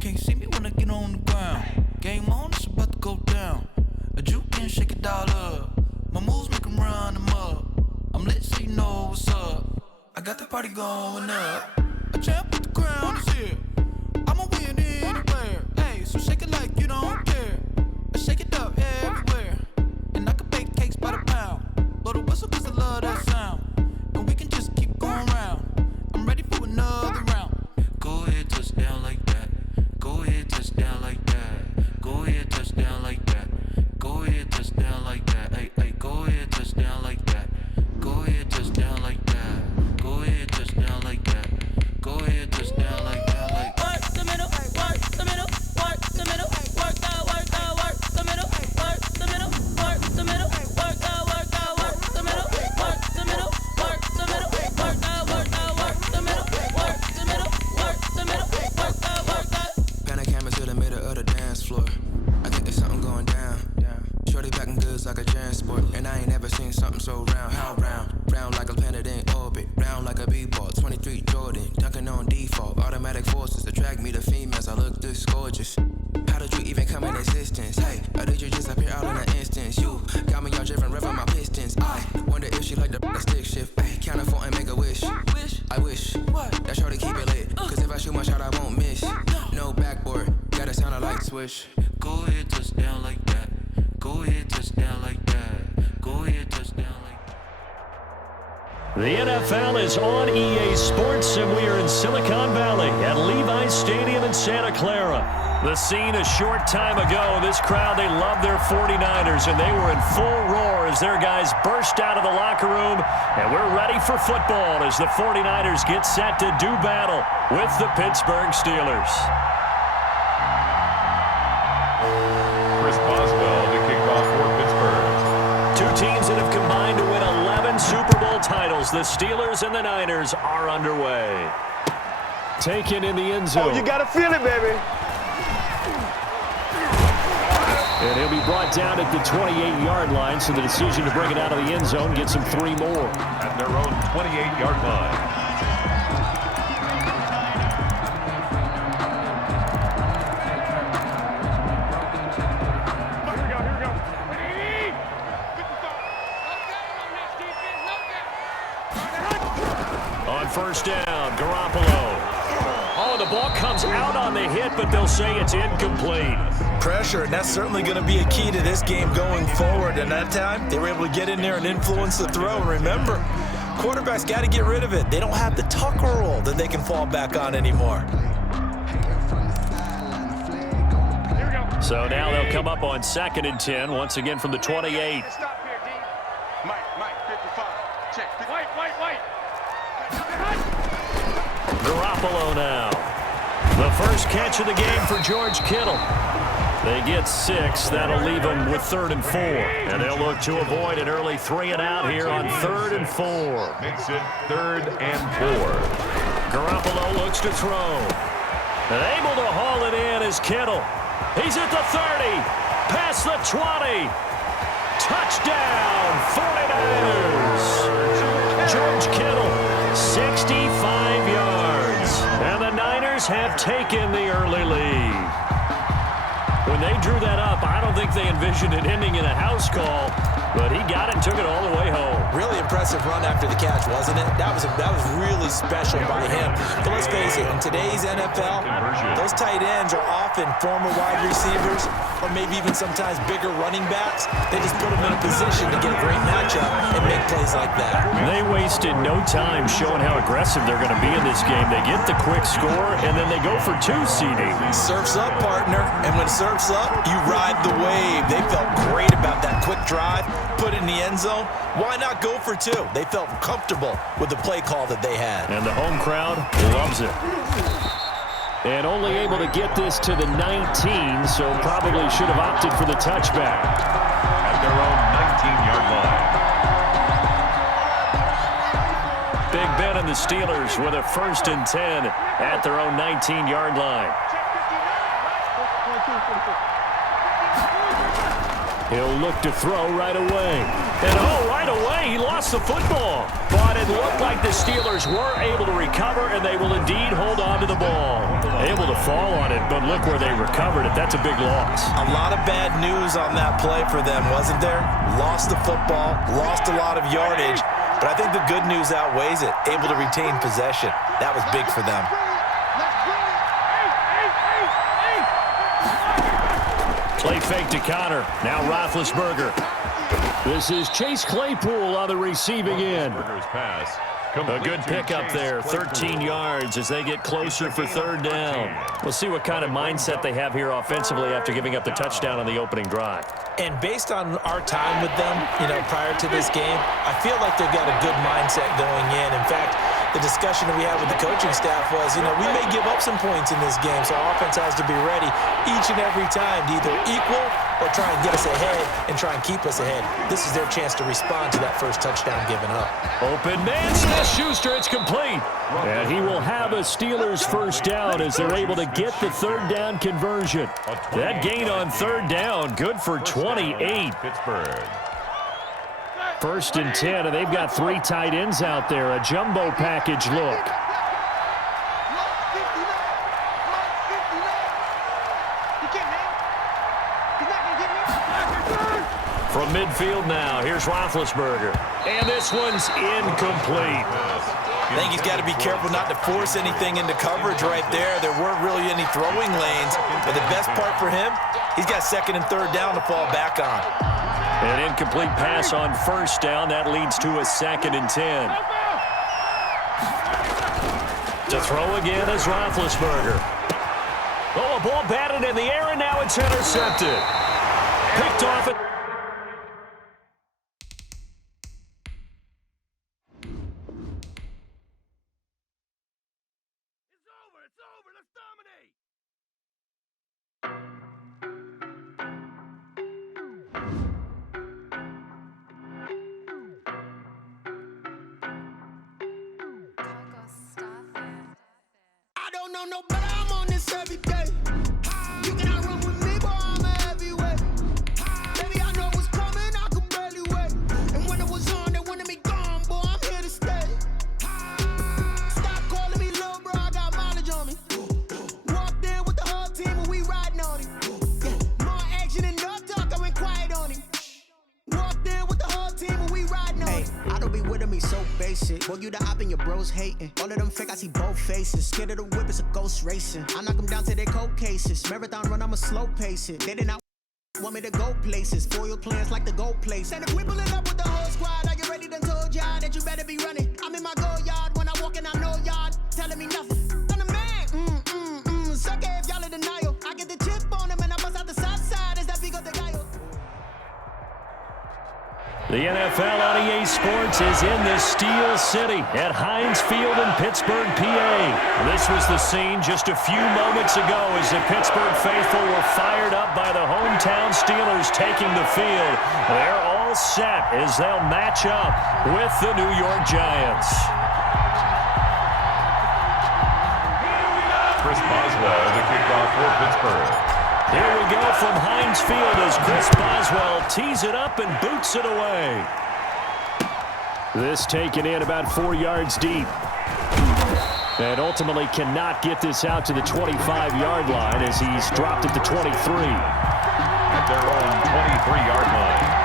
Can't see me when I get on the ground. Game on, it's about to go down. A juke can shake it all up. My moves make them run them up. I'm lit so you know what's up. I got the party going up. A champ with the crown is here. I'ma win anywhere. Hey, so shake it like you don't care. I shake it up everywhere. And I can bake cakes by the pound. Blow the whistle cause I love that sound. And we can just keep going round. I'm ready for another round. Go ahead, touchdown like that. Go ahead, touchdown like that. Go ahead, touchdown like that. Go ahead, touchdown like that. Hey, hey, go ahead, touchdown like that. Go ahead, touchdown like that. Go ahead, touchdown like that. Go ahead, touchdown like that. Like work the middle, work the middle, work the middle, work the middle, work the middle, work the middle, work the middle, work the middle, work the middle, work the middle, work the middle, work the middle, work the. Pan a camera to the middle of the dance floor. I think there's something going down. Shorty packing goods like a transport, and I ain't never seen something so round. How round? Round like a planet in orbit, round like a b-ball. 23 Jordan, dunking on default. Automatic forces attract me to females. I look this gorgeous. How did you even come in existence? Hey, or did you just appear out in an instance? You got me all driven, revving my pistons. I wonder if she like the stick shift. Hey, count a 4 and make a wish. I wish that shorty keep it lit. Cause if I shoot my shot, I won't miss. No backboard, gotta sound a light switch. Go ahead, touchdown like that. Go ahead, touchdown like that. Go ahead, touchdown like that. The NFL is on EA Sports, and we are in Silicon Valley at Levi's Stadium in Santa Clara. The scene a short time ago. This crowd, they love their 49ers, and they were in full roar as their guys burst out of the locker room. And we're ready for football as the 49ers get set to do battle with the Pittsburgh Steelers. Chris Boswell to kick off for Pittsburgh. Two teams that have combined to win 11 Super Bowl titles. The Steelers and the Niners are underway. Taken in the end zone. Oh, you got to feel it, baby. And he'll be brought down at the 28-yard line, so the decision to bring it out of the end zone gets him 3 more. At their own 28-yard line. On first down, Garoppolo. Oh, the ball comes out on the hit, but they'll say it's incomplete. Pressure, and that's certainly going to be a key to this game going forward. And that time, they were able to get in there and influence the throw. And remember, quarterbacks got to get rid of it. They don't have the tucker roll that they can fall back on anymore. So now they'll come up on 2nd and 10, once again from the 28. Stop here, D. Mike, 55. Check. White. Garoppolo now. The first catch of the game for George Kittle. They get 6. That'll leave them with 3rd and 4. And they'll look to avoid an early 3 and out here on 3rd and 4. Makes it 3rd and 4. Garoppolo looks to throw. And able to haul it in is Kittle. He's at the 30. Past the 20. Touchdown, 49ers. George Kittle, 65 yards. And the Niners have taken the early lead. When they drew that up, I don't think they envisioned it ending in a house call, but he got it and took it all the way home. Really impressive run after the catch, wasn't it? That was really special by him. But let's face it, in today's NFL, those tight ends are often former wide receivers or maybe even sometimes bigger running backs. They just put them in a position to get a great matchup and make plays like that. They wasted no time showing how aggressive they're going to be in this game. They get the quick score, and then they go for 2, CD. Surf's up, partner. And when surf's up, you ride the wave. They felt great about that quick drive, put it in the end zone. Why not go for 2? They felt comfortable with the play call that they had. And the home crowd loves it. And only able to get this to the 19, so probably should have opted for the touchback. At their own 19-yard line. Big Ben and the Steelers with a 1st and 10 at their own 19-yard line. He'll look to throw right away. And right away, he lost the football. But it looked like the Steelers were able to recover, and they will indeed hold on to the ball. Able to fall on it, but look where they recovered it. That's a big loss. A lot of bad news on that play for them, wasn't there? Lost the football, lost a lot of yardage, but I think the good news outweighs it. Able to retain possession. That was big for them. Play fake to Connor. Now Roethlisberger. This is Chase Claypool on the receiving end. Pass. A good pickup there, 13 yards as they get closer for 3rd down. We'll see what kind of mindset they have here offensively after giving up the touchdown on the opening drive. And based on our time with them, prior to this game, I feel like they've got a good mindset going in. In fact, the discussion that we had with the coaching staff was, we may give up some points in this game, so our offense has to be ready each and every time to either equal or try and get us ahead and try and keep us ahead. This is their chance to respond to that first touchdown given up. Open man, Smith-Schuster, it's complete. And he will have a Steelers 1st down as they're able to get the 3rd down conversion. That gain on 3rd down, good for 28. Pittsburgh. 1st and 10, and they've got 3 tight ends out there. A jumbo package look. From midfield now, here's Roethlisberger. And this one's incomplete. I think he's got to be careful not to force anything into coverage right there. There weren't really any throwing lanes. But the best part for him, he's got 2nd and 3rd down to fall back on. An incomplete pass on 1st down. That leads to a 2nd and 10. To throw again is Roethlisberger. Oh, a ball batted in the air, and now it's intercepted. Picked off it. No, but I'm on this every day. You cannot run with me, boy, I'm a heavyweight. Baby, I know what's coming, I could barely wait. And when it was on, they wanted me gone, boy, I'm here to stay. Stop calling me little bro, I got mileage on me. Walked in with the whole team and we riding on him. More action and no talk, I went quiet on him. Walked in with the whole team and we riding on him. I don't be with him, he's so basic. Boy, you the op and your bros hating. All of them fake, I see both faces. Scared of the whip, it's a ghost racing. I knock them down to their cold cases. Marathon run, I'ma slow pace it. They did not want me to go places. Foil plans like the gold place. And if we pulling up with the whole squad, I already done told y'all that you better be running. I'm in my go yard when I walk in, I know y'all telling me nothing. I'm the man, suck it if y'all in denial. I get the chip on him and I bust out the south side as that big of the guy. The NFL on EA Sports is in the Steel City at Heinz Field in Pittsburgh, PA. This was the scene just a few moments ago as the Pittsburgh faithful were fired up by the hometown Steelers taking the field. They're all set as they'll match up with the New York Giants. Chris Boswell, the kickoff for Pittsburgh. Here we go from Heinz Field as Chris Boswell tees it up and boots it away. This taken in about 4 yards deep. And ultimately cannot get this out to the 25-yard line as he's dropped at the 23. At their own 23-yard line.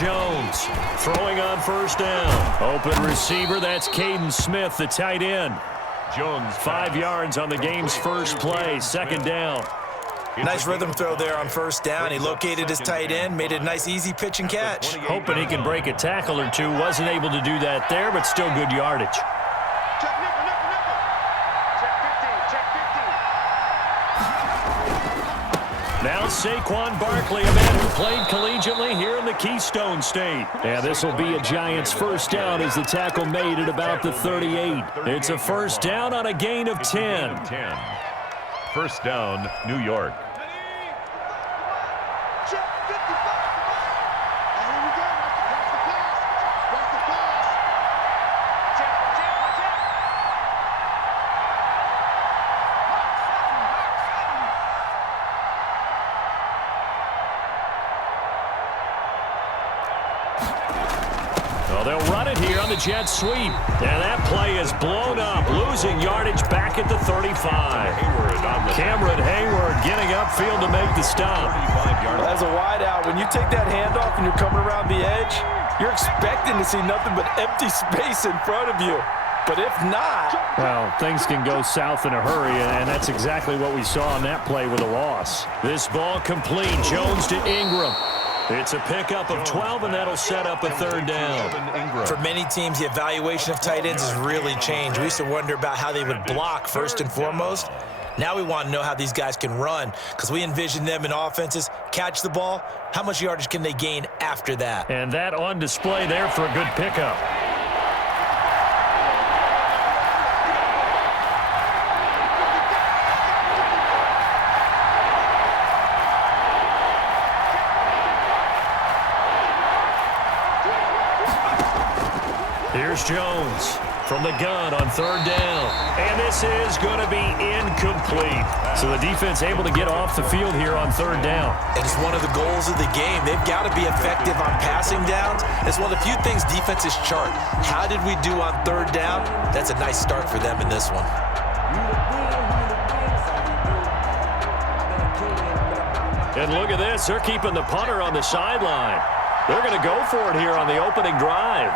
Jones. Throwing on first down. Open receiver, that's Caden Smith, the tight end. Jones 5 yards on the game's first play, second down. Nice rhythm throw there on first down. He located his tight end, made it a nice easy pitch and catch. Hoping he can break a tackle or two. Wasn't able to do that there, but still good yardage. Check nickel, nickel, nickel. Check 15, check 15. Now Saquon Barkley, a man who played collegiately here in the Keystone State. And this will be a Giants first down as the tackle made at about the 38. It's a first down on a gain of 10. First down, New York. Check 55. And here we go. Watch the pass. Watch the pass. Check, check, check. Well, they'll run it here on the jet sweep. And that play is blown up, losing yardage back at the 35. Cameron Hayward getting upfield to make the stop. As a wideout, when you take that handoff and you're coming around the edge, you're expecting to see nothing but empty space in front of you. But if not... Well, things can go south in a hurry, and that's exactly what we saw on that play with a loss. This ball complete. Jones to Ingram. It's a pickup of 12, and that'll set up a third down. For many teams, the evaluation of tight ends has really changed. We used to wonder about how they would block first and foremost. Now we want to know how these guys can run, because we envision them in offenses, catch the ball, how much yardage can they gain after that? And that on display there for a good pickup. Here's Jones from the gun on third down. And this is going to be incomplete. So the defense able to get off the field here on third down. And it's one of the goals of the game. They've got to be effective on passing downs. It's one of the few things defenses chart. How did we do on third down? That's a nice start for them in this one. And look at this. They're keeping the punter on the sideline. They're going to go for it here on the opening drive.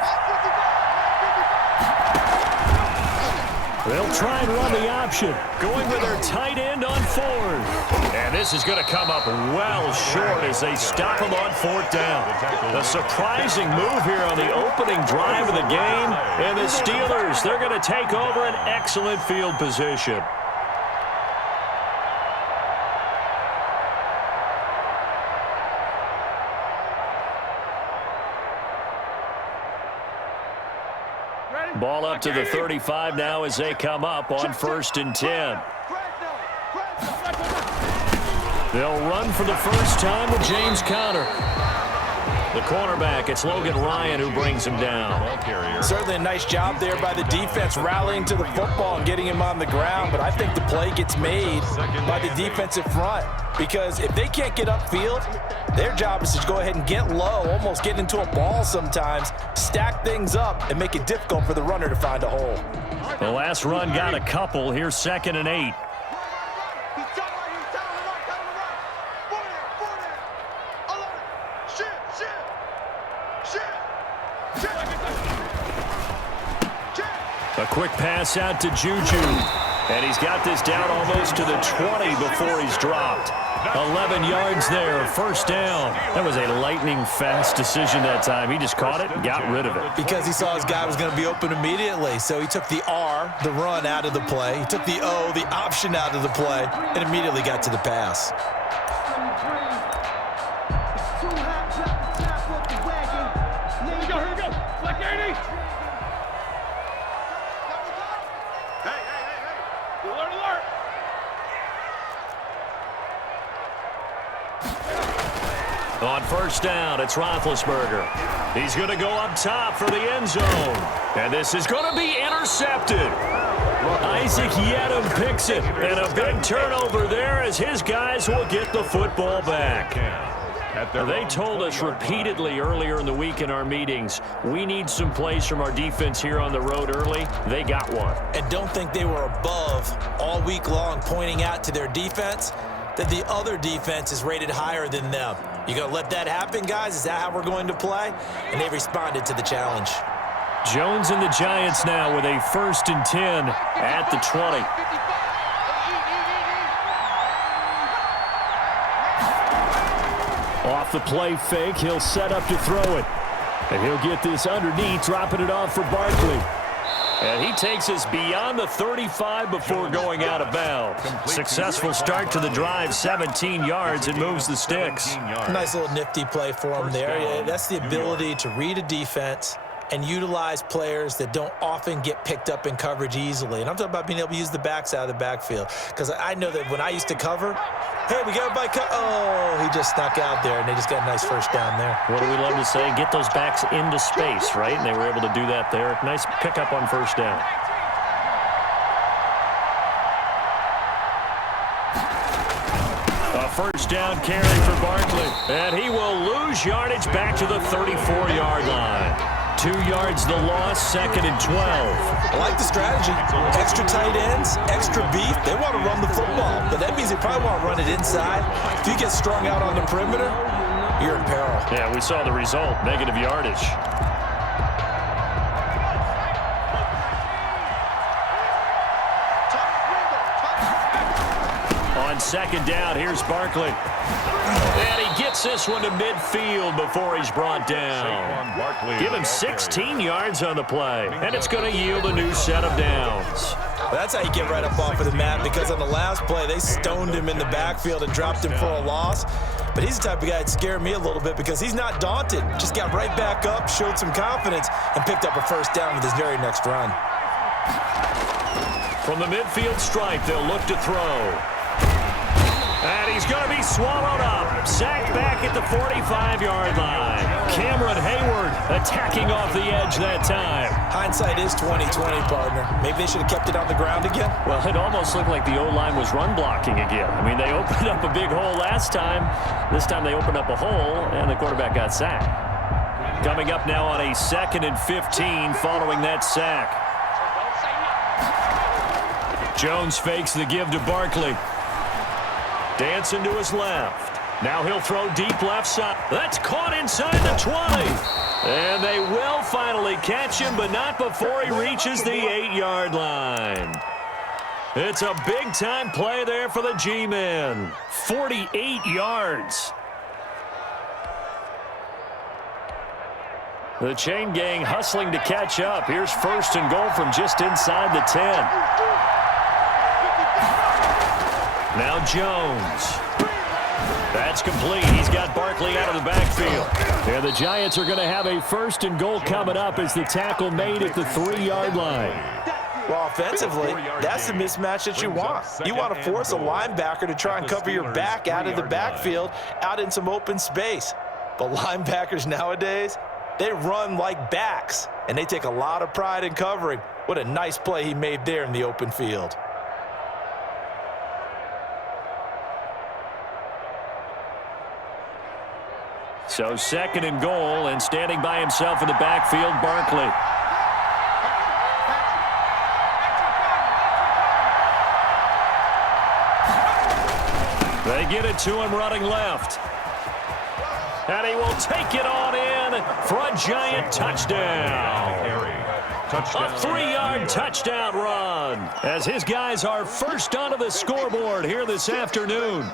They'll try and run the option, going with their tight end on fourth. And this is going to come up well short as they stop him on fourth down. A surprising move here on the opening drive of the game. And the Steelers, they're going to take over an excellent field position. Ball up to the 35 now as they come up on 1st and 10. They'll run for the first time with James Conner. The cornerback, it's Logan Ryan who brings him down. Certainly a nice job there by the defense rallying to the football and getting him on the ground, but I think the play gets made by the defensive front, because if they can't get upfield, their job is to go ahead and get low, almost get into a ball sometimes, stack things up, and make it difficult for the runner to find a hole. The last run got a couple. Here's 2nd and 8. A quick pass out to Juju. And he's got this down almost to the 20 before he's dropped. 11 yards there, first down. That was a lightning-fast decision that time. He just caught it and got rid of it. Because he saw his guy was going to be open immediately. So he took the R, the run, out of the play. He took the O, the option, out of the play, and immediately got to the pass. Here we go. Black 80. Alert. On first down, it's Roethlisberger. He's going to go up top for the end zone. And this is going to be intercepted. Isaac Yedem picks it. And a big turnover there as his guys will get the football back. They told us repeatedly earlier in the week in our meetings, we need some plays from our defense here on the road early. They got one. And don't think they were above all week long, pointing out to their defense that the other defense is rated higher than them. You going to let that happen, guys? Is that how we're going to play? And they responded to the challenge. Jones and the Giants now with a 1st and 10 at the 20. Off the play fake, he'll set up to throw it. And he'll get this underneath, dropping it off for Barkley. And he takes us beyond the 35 before going out of bounds. Successful start to the drive, 17 yards, and moves the sticks. Nice little nifty play for him there. Yeah, that's the ability to read a defense and utilize players that don't often get picked up in coverage easily. And I'm talking about being able to use the backs out of the backfield. Because I know that when I used to cover, hey, we got by oh, he just snuck out there, and they just got a nice first down there. What do we love to say? Get those backs into space, right? And they were able to do that there. Nice pickup on first down. A first down carry for Barkley. And he will lose yardage back to the 34-yard line. 2 yards the loss, 2nd and 12. I like the strategy. Extra tight ends, extra beef. They want to run the football, but that means they probably want to run it inside. If you get strung out on the perimeter, you're in peril. Yeah, we saw the result, negative yardage. On 2nd down, here's Barkley. And he gets this one to midfield before he's brought down. Give him 16 yards on the play, and it's going to yield a new set of downs. Well, that's how you get right up off of the mat, because on the last play, they stoned him in the backfield and dropped him for a loss. But he's the type of guy that scared me a little bit because he's not daunted. Just got right back up, showed some confidence, and picked up a first down with his very next run. From the midfield stripe, they'll look to throw. And he's going to be swallowed up. Sacked back at the 45-yard line. Cameron Hayward attacking off the edge that time. Hindsight is 20/20, partner. Maybe they should have kept it on the ground again. Well, it almost looked like the O-line was run blocking again. I mean, they opened up a big hole last time. This time they opened up a hole, and the quarterback got sacked. Coming up now on a 2nd and 15 following that sack. Jones fakes the give to Barkley. Dancing to his left. Now he'll throw deep left side. That's caught inside the 20. And they will finally catch him, but not before he reaches the 8-yard line. It's a big-time play there for the G-men. 48 yards. The chain gang hustling to catch up. Here's 1st and goal from just inside the 10. Now Jones. That's complete. He's got Barkley out of the backfield. And the Giants are going to have a 1st and goal coming up as the tackle made at the 3-yard line. Well, offensively, that's the mismatch that you want. You want to force a linebacker to try and cover your back out of the backfield, out in some open space. But linebackers nowadays, they run like backs, and they take a lot of pride in covering. What a nice play he made there in the open field. So 2nd and goal, and standing by himself in the backfield, Barkley. They get it to him running left. And he will take it on in for a Giant touchdown. A 3-yard touchdown run as his guys are first onto the scoreboard here this afternoon.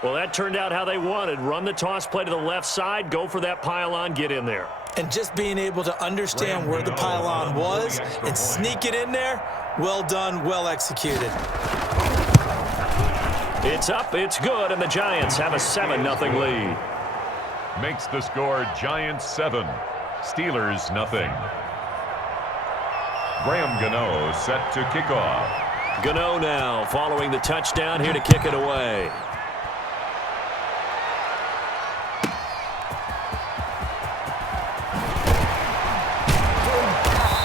Well, that turned out how they wanted. Run the toss play to the left side, go for that pylon, get in there. And just being able to understand where the pylon was and sneak it in there, well done, well executed. It's up, it's good, and the Giants have a 7-0 lead. Makes the score Giants 7, Steelers 0. Graham Gano set to kick off. Gano now following the touchdown here to kick it away.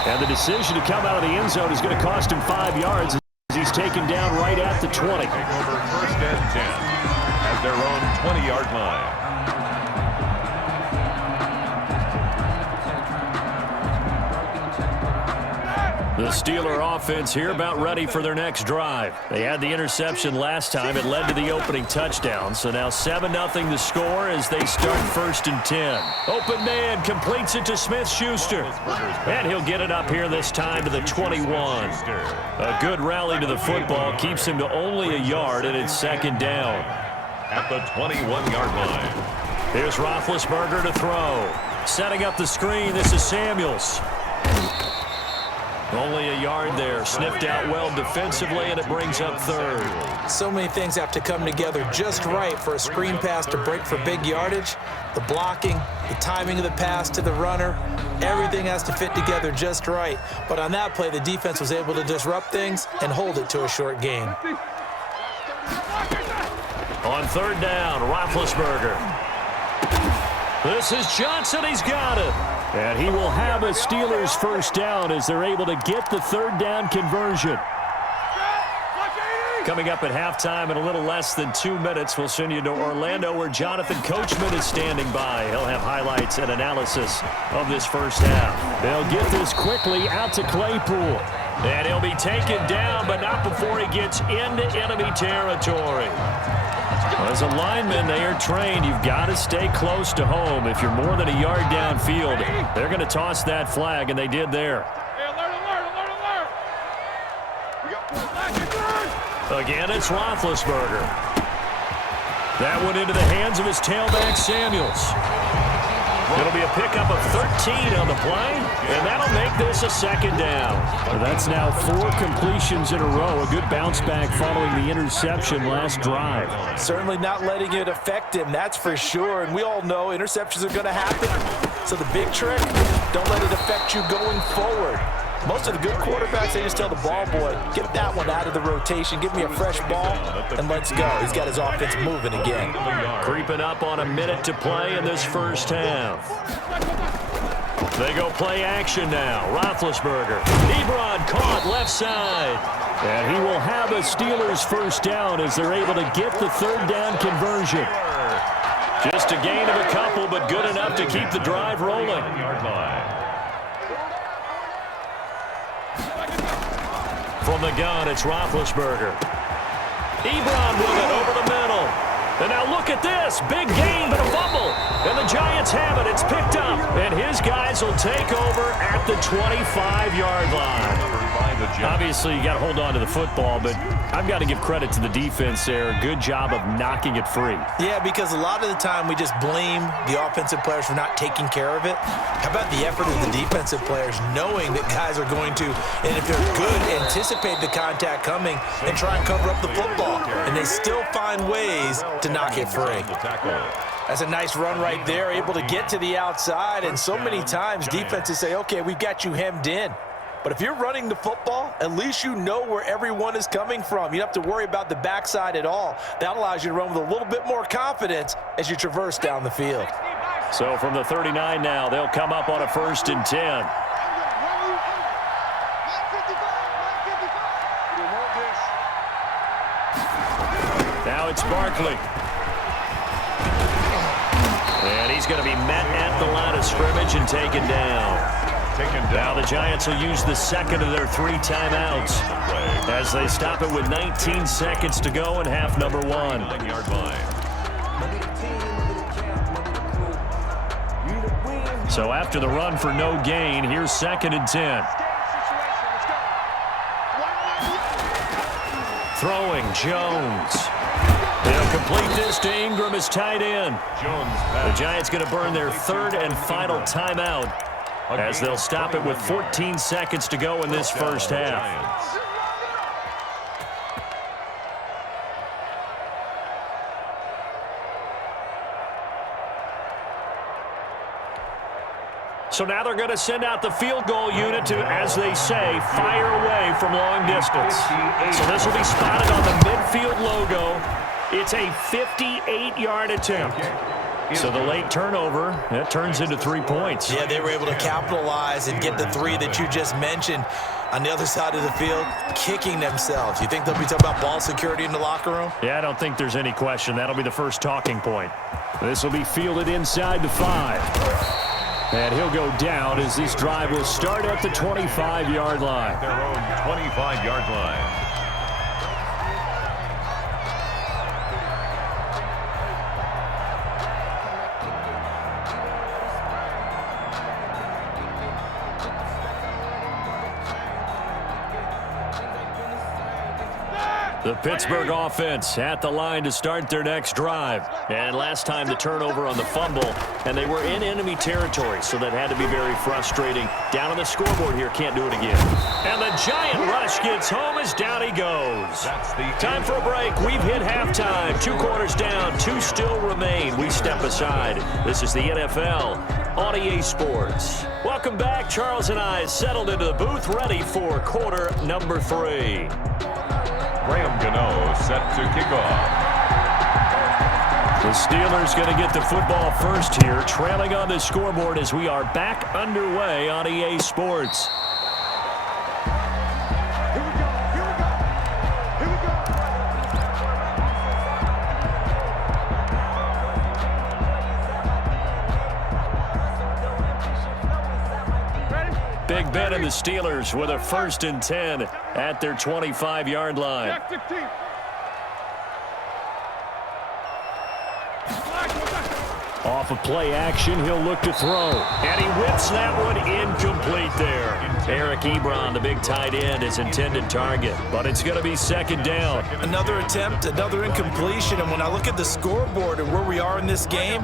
And the decision to come out of the end zone is going to cost him 5 yards as he's taken down right at the 20. Take over 1st and 10 at their own 20-yard line. The Steeler offense here about ready for their next drive. They had the interception last time. It led to the opening touchdown. So now 7-0 the score as they start 1st and 10. Open man completes it to Smith-Schuster. And he'll get it up here this time to the 21. A good rally to the football keeps him to only a yard, and it's 2nd down. At the 21-yard line. Here's Roethlisberger to throw. Setting up the screen, this is Samuels. Only a yard there. Sniffed out well defensively, and it brings up 3rd. So many things have to come together just right for a screen pass to break for big yardage. The blocking, the timing of the pass to the runner, everything has to fit together just right. But on that play, the defense was able to disrupt things and hold it to a short gain. On 3rd down, Roethlisberger. This is Johnson. He's got it. And he will have a Steelers 1st down as they're able to get the 3rd down conversion. Coming up at halftime in a little less than 2 minutes, we'll send you to Orlando where Jonathan Coachman is standing by. He'll have highlights and analysis of this first half. They'll get this quickly out to Claypool. And he'll be taken down, but not before he gets into enemy territory. As a lineman, they are trained. You've got to stay close to home. If you're more than a yard downfield, they're going to toss that flag, and they did there. Again, it's Roethlisberger. That went into the hands of his tailback, Samuels. It'll be a pickup of 13 on the play, and that'll make this a 2nd down. Well, that's now 4 completions in a row. A good bounce back following the interception last drive. Certainly not letting it affect him, that's for sure. And we all know interceptions are going to happen. So the big trick, don't let it affect you going forward. Most of the good quarterbacks, they just tell the ball boy, get that one out of the rotation, give me a fresh ball, and let's go. He's got his offense moving again. Creeping up on a minute to play in this first half. They go play action now. Roethlisberger. Ebron caught left side. And he will have a Steelers 1st down as they're able to get the 3rd down conversion. Just a gain of a couple, but good enough to keep the drive rolling. From the gun, it's Roethlisberger. Ebron with it over the middle. And now look at this. Big gain, but a fumble. And the Giants have it. It's picked up. And his guys will take over at the 25-yard line. Obviously, you got to hold on to the football, but I've got to give credit to the defense there. Good job of knocking it free. Yeah, because a lot of the time we just blame the offensive players for not taking care of it. How about the effort of the defensive players knowing that guys are going to, and if they're good, anticipate the contact coming and try and cover up the football. And they still find ways to knock it free. That's a nice run right there, able to get to the outside. And so many times defenses say, okay, we've got you hemmed in. But if you're running the football, at least you know where everyone is coming from. You don't have to worry about the backside at all. That allows you to run with a little bit more confidence as you traverse down the field. So from the 39 now, they'll come up on a 1st and 10. Now it's Barkley. And he's going to be met at the line of scrimmage and taken down. Now the Giants will use the 2nd of their 3 timeouts as they stop it with 19 seconds to go in half number 1. So after the run for no gain, here's 2nd and 10. Throwing, Jones. They'll complete this to Ingram as tight end. The Giants going to burn their 3rd and final timeout as they'll stop it with 14 seconds to go in this first half. So now they're going to send out the field goal unit to, as they say, fire away from long distance. So this will be spotted on the midfield logo. It's a 58-yard attempt. So the late turnover, that turns into 3 points. Yeah, they were able to capitalize and get the 3 that you just mentioned. On the other side of the field, kicking themselves. You think they'll be talking about ball security in the locker room? Yeah, I don't think there's any question. That'll be the first talking point. This will be fielded inside the 5. And he'll go down as this drive will start at the 25-yard line. Their own 25-yard line. The Pittsburgh offense at the line to start their next drive. And last time the turnover on the fumble, and they were in enemy territory, so that had to be very frustrating. Down on the scoreboard here, can't do it again. And the giant rush gets home as down he goes. Time for a break. We've hit halftime. 2 quarters down, 2 still remain. We step aside. This is the NFL on EA Sports. Welcome back. Charles and I settled into the booth, ready for quarter number 3. Graham Gano set to kick off. The Steelers going to get the football first here, trailing on the scoreboard as we are back underway on EA Sports. Big Ben and the Steelers with a 1st and 10 at their 25-yard line. Off of play action, he'll look to throw. And he whips that one incomplete there. Eric Ebron, the big tight end, his intended target. But it's going to be 2nd down. Another attempt, another incompletion. And when I look at the scoreboard and where we are in this game,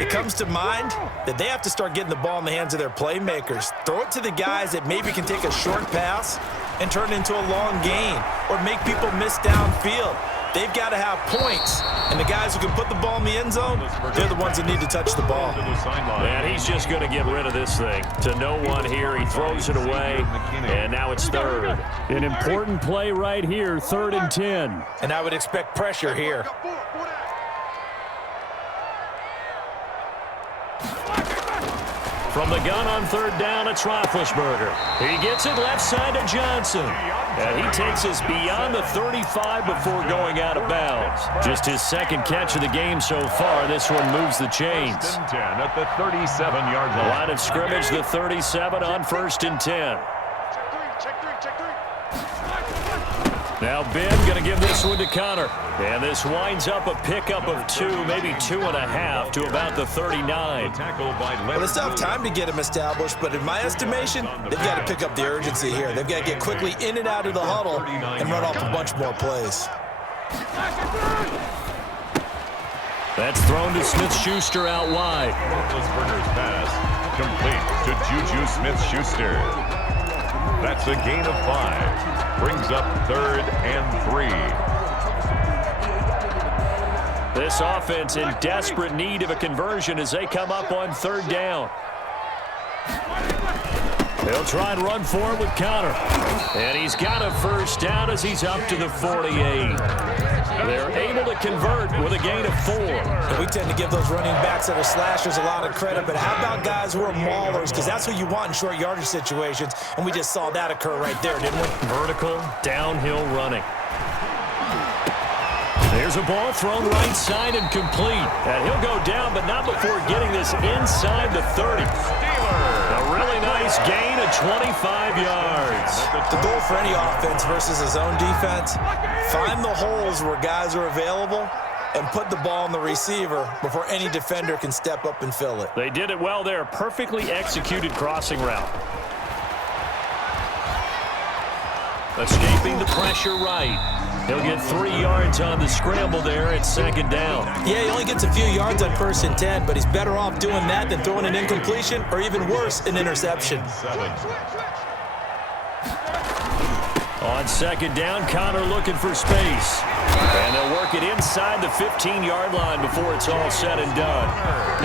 it comes to mind that they have to start getting the ball in the hands of their playmakers. Throw it to the guys that maybe can take a short pass and turn it into a long gain or make people miss downfield. They've got to have points. And the guys who can put the ball in the end zone, they're the ones that need to touch the ball. And he's just going to get rid of this thing. To no one here. He throws it away. And now it's 3rd. An important play right here, 3rd and 10. And I would expect pressure here. From the gun on 3rd down, it's Roethlisberger. He gets it left side to Johnson. And he takes us beyond the 35 before going out of bounds. Just his 2nd catch of the game so far. This one moves the chains. 1st and 10 at the 37-yard line. Line of scrimmage, the 37 on 1st and 10. Now Ben going to give this one to Connor. And this winds up a pickup of 2, maybe 2.5 to about the 39. Well, they still have time to get him established, but in my estimation, they've got to pick up the urgency here. They've got to get quickly in and out of the huddle and run off a bunch more plays. That's thrown to Smith-Schuster out wide. Roethlisberger's pass complete to Juju Smith-Schuster. That's a gain of 5. Brings up 3rd and 3. This offense in desperate need of a conversion as they come up on 3rd down. They'll try and run for it with Connor. And he's got a 1st down as he's up to the 48. They're able to convert with a gain of 4. And we tend to give those running backs that are slashers a lot of credit, but how about guys who are maulers? Because that's who you want in short yardage situations, and we just saw that occur right there, didn't we? Vertical, downhill running. There's a ball thrown right side and complete. And he'll go down, but not before getting this inside the 30. A really nice gain of 25 yards. The goal for any offense versus his own defense, find the holes where guys are available and put the ball on the receiver before any defender can step up and fill it. They did it well there. Perfectly executed crossing route. Escaping the pressure right. He'll get 3 yards on the scramble there at 2nd down. Yeah, he only gets a few yards on 1st and 10, but he's better off doing that than throwing an incompletion or even worse, an interception. On 2nd down, Connor looking for space. And they'll work it inside the 15-yard line before it's all said and done.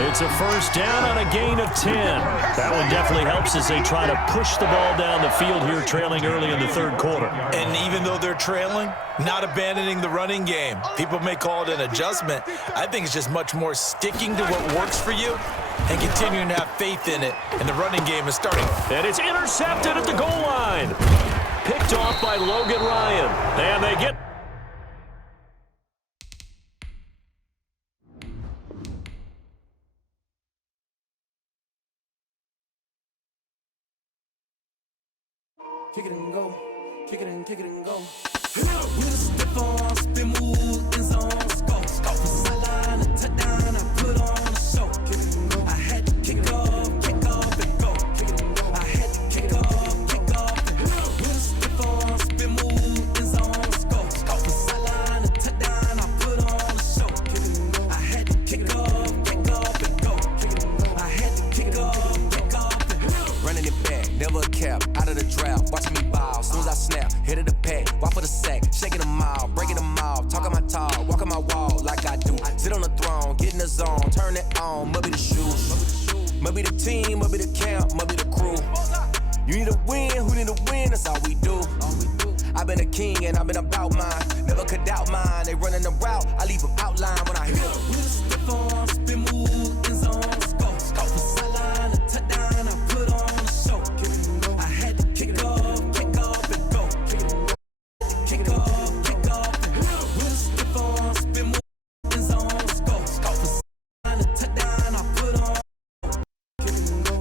It's a 1st down on a gain of 10. That one definitely helps as they try to push the ball down the field here, trailing early in the 3rd quarter. And even though they're trailing, not abandoning the running game. People may call it an adjustment. I think it's just much more sticking to what works for you and continuing to have faith in it. And the running game is starting. And it's intercepted at the goal line. Picked off by Logan Ryan. And they get kick it and go, kick it and go. With a stiff arm, spin move, end zone, scope. From sideline to touchdown, I put on a show. I had to kick off and go. I had to kick off and go. With a stiff arm, spin move, end zone, scope. From sideline to touchdown, I put on a show. I had to kick off and go. I had to kick off and go. Running it back, never a cap, out of the draft, watching me ball. Soon as I snap, hit of the pack, walk for the sack, shaking them out, breaking them out, talking my talk, walking my wall like I do. Sit on the throne, get in the zone, turn it on, must be the shoes, must be the team, must be the camp, must be the crew. You need a win, who need a win, that's all we do. I've been a king and I've been about mine, never could doubt mine. They running the route, I leave them outline when I hit them. With a stiff arm, spin move, end zone, scope. From sideline to touchdown, I put on a show. I had to kick off and go. Kick off. With a stiff arm, spin move, end zone, scope. From sideline to touchdown, I put on.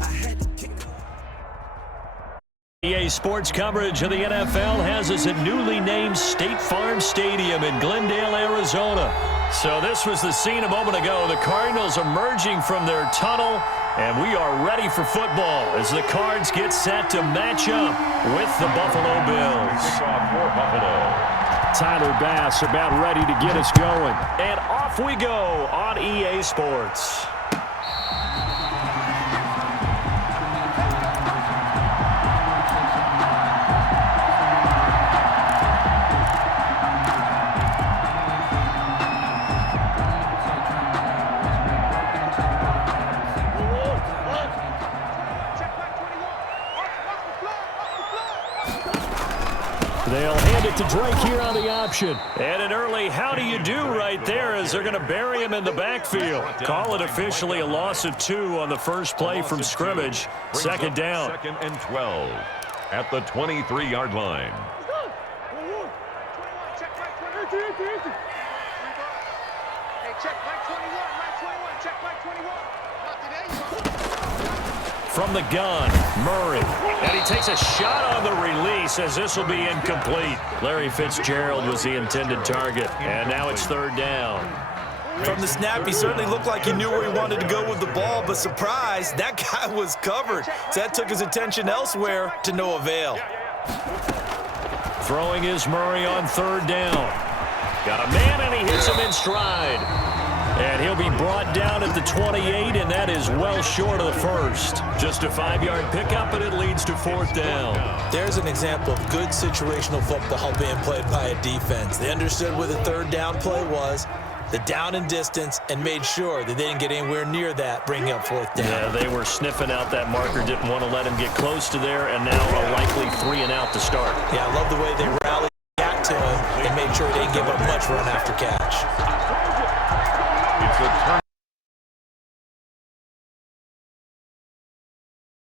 I had to kick off. EA Sports coverage of the NFL has us at newly named State Farm Stadium in Glendale, Arizona. So this was the scene a moment ago. The Cardinals emerging from their tunnel, and we are ready for football as the Cards get set to match up with the Buffalo Bills. Kickoff for Buffalo. Tyler Bass about ready to get us going. And off we go on EA Sports. They'll hand it to Drake here on the option. And an early how do you do right there as they're going to bury him in the backfield. Call it officially a loss of 2 on the first play from scrimmage. Second down. 2nd and 12 at the 23-yard line. From the gun, Murray. And he takes a shot on the release as this will be incomplete. Larry Fitzgerald was the intended target. And now it's 3rd down. From the snap, he certainly looked like he knew where he wanted to go with the ball, but surprise, that guy was covered. So that took his attention elsewhere to no avail. Throwing is Murray on 3rd down. Got a man, and he hits him in stride. And he'll be brought down at the 28, and that is well short of the first. Just a 5-yard pickup, and it leads to 4th down. There's an example of good situational football being played by a defense. They understood where the 3rd down play was, the down and distance, and made sure that they didn't get anywhere near that, bringing up 4th down. Yeah, they were sniffing out that marker, didn't want to let him get close to there, and now a likely 3 and out to start. Yeah, I love the way they rallied back to him and made sure he didn't give up much run after catch.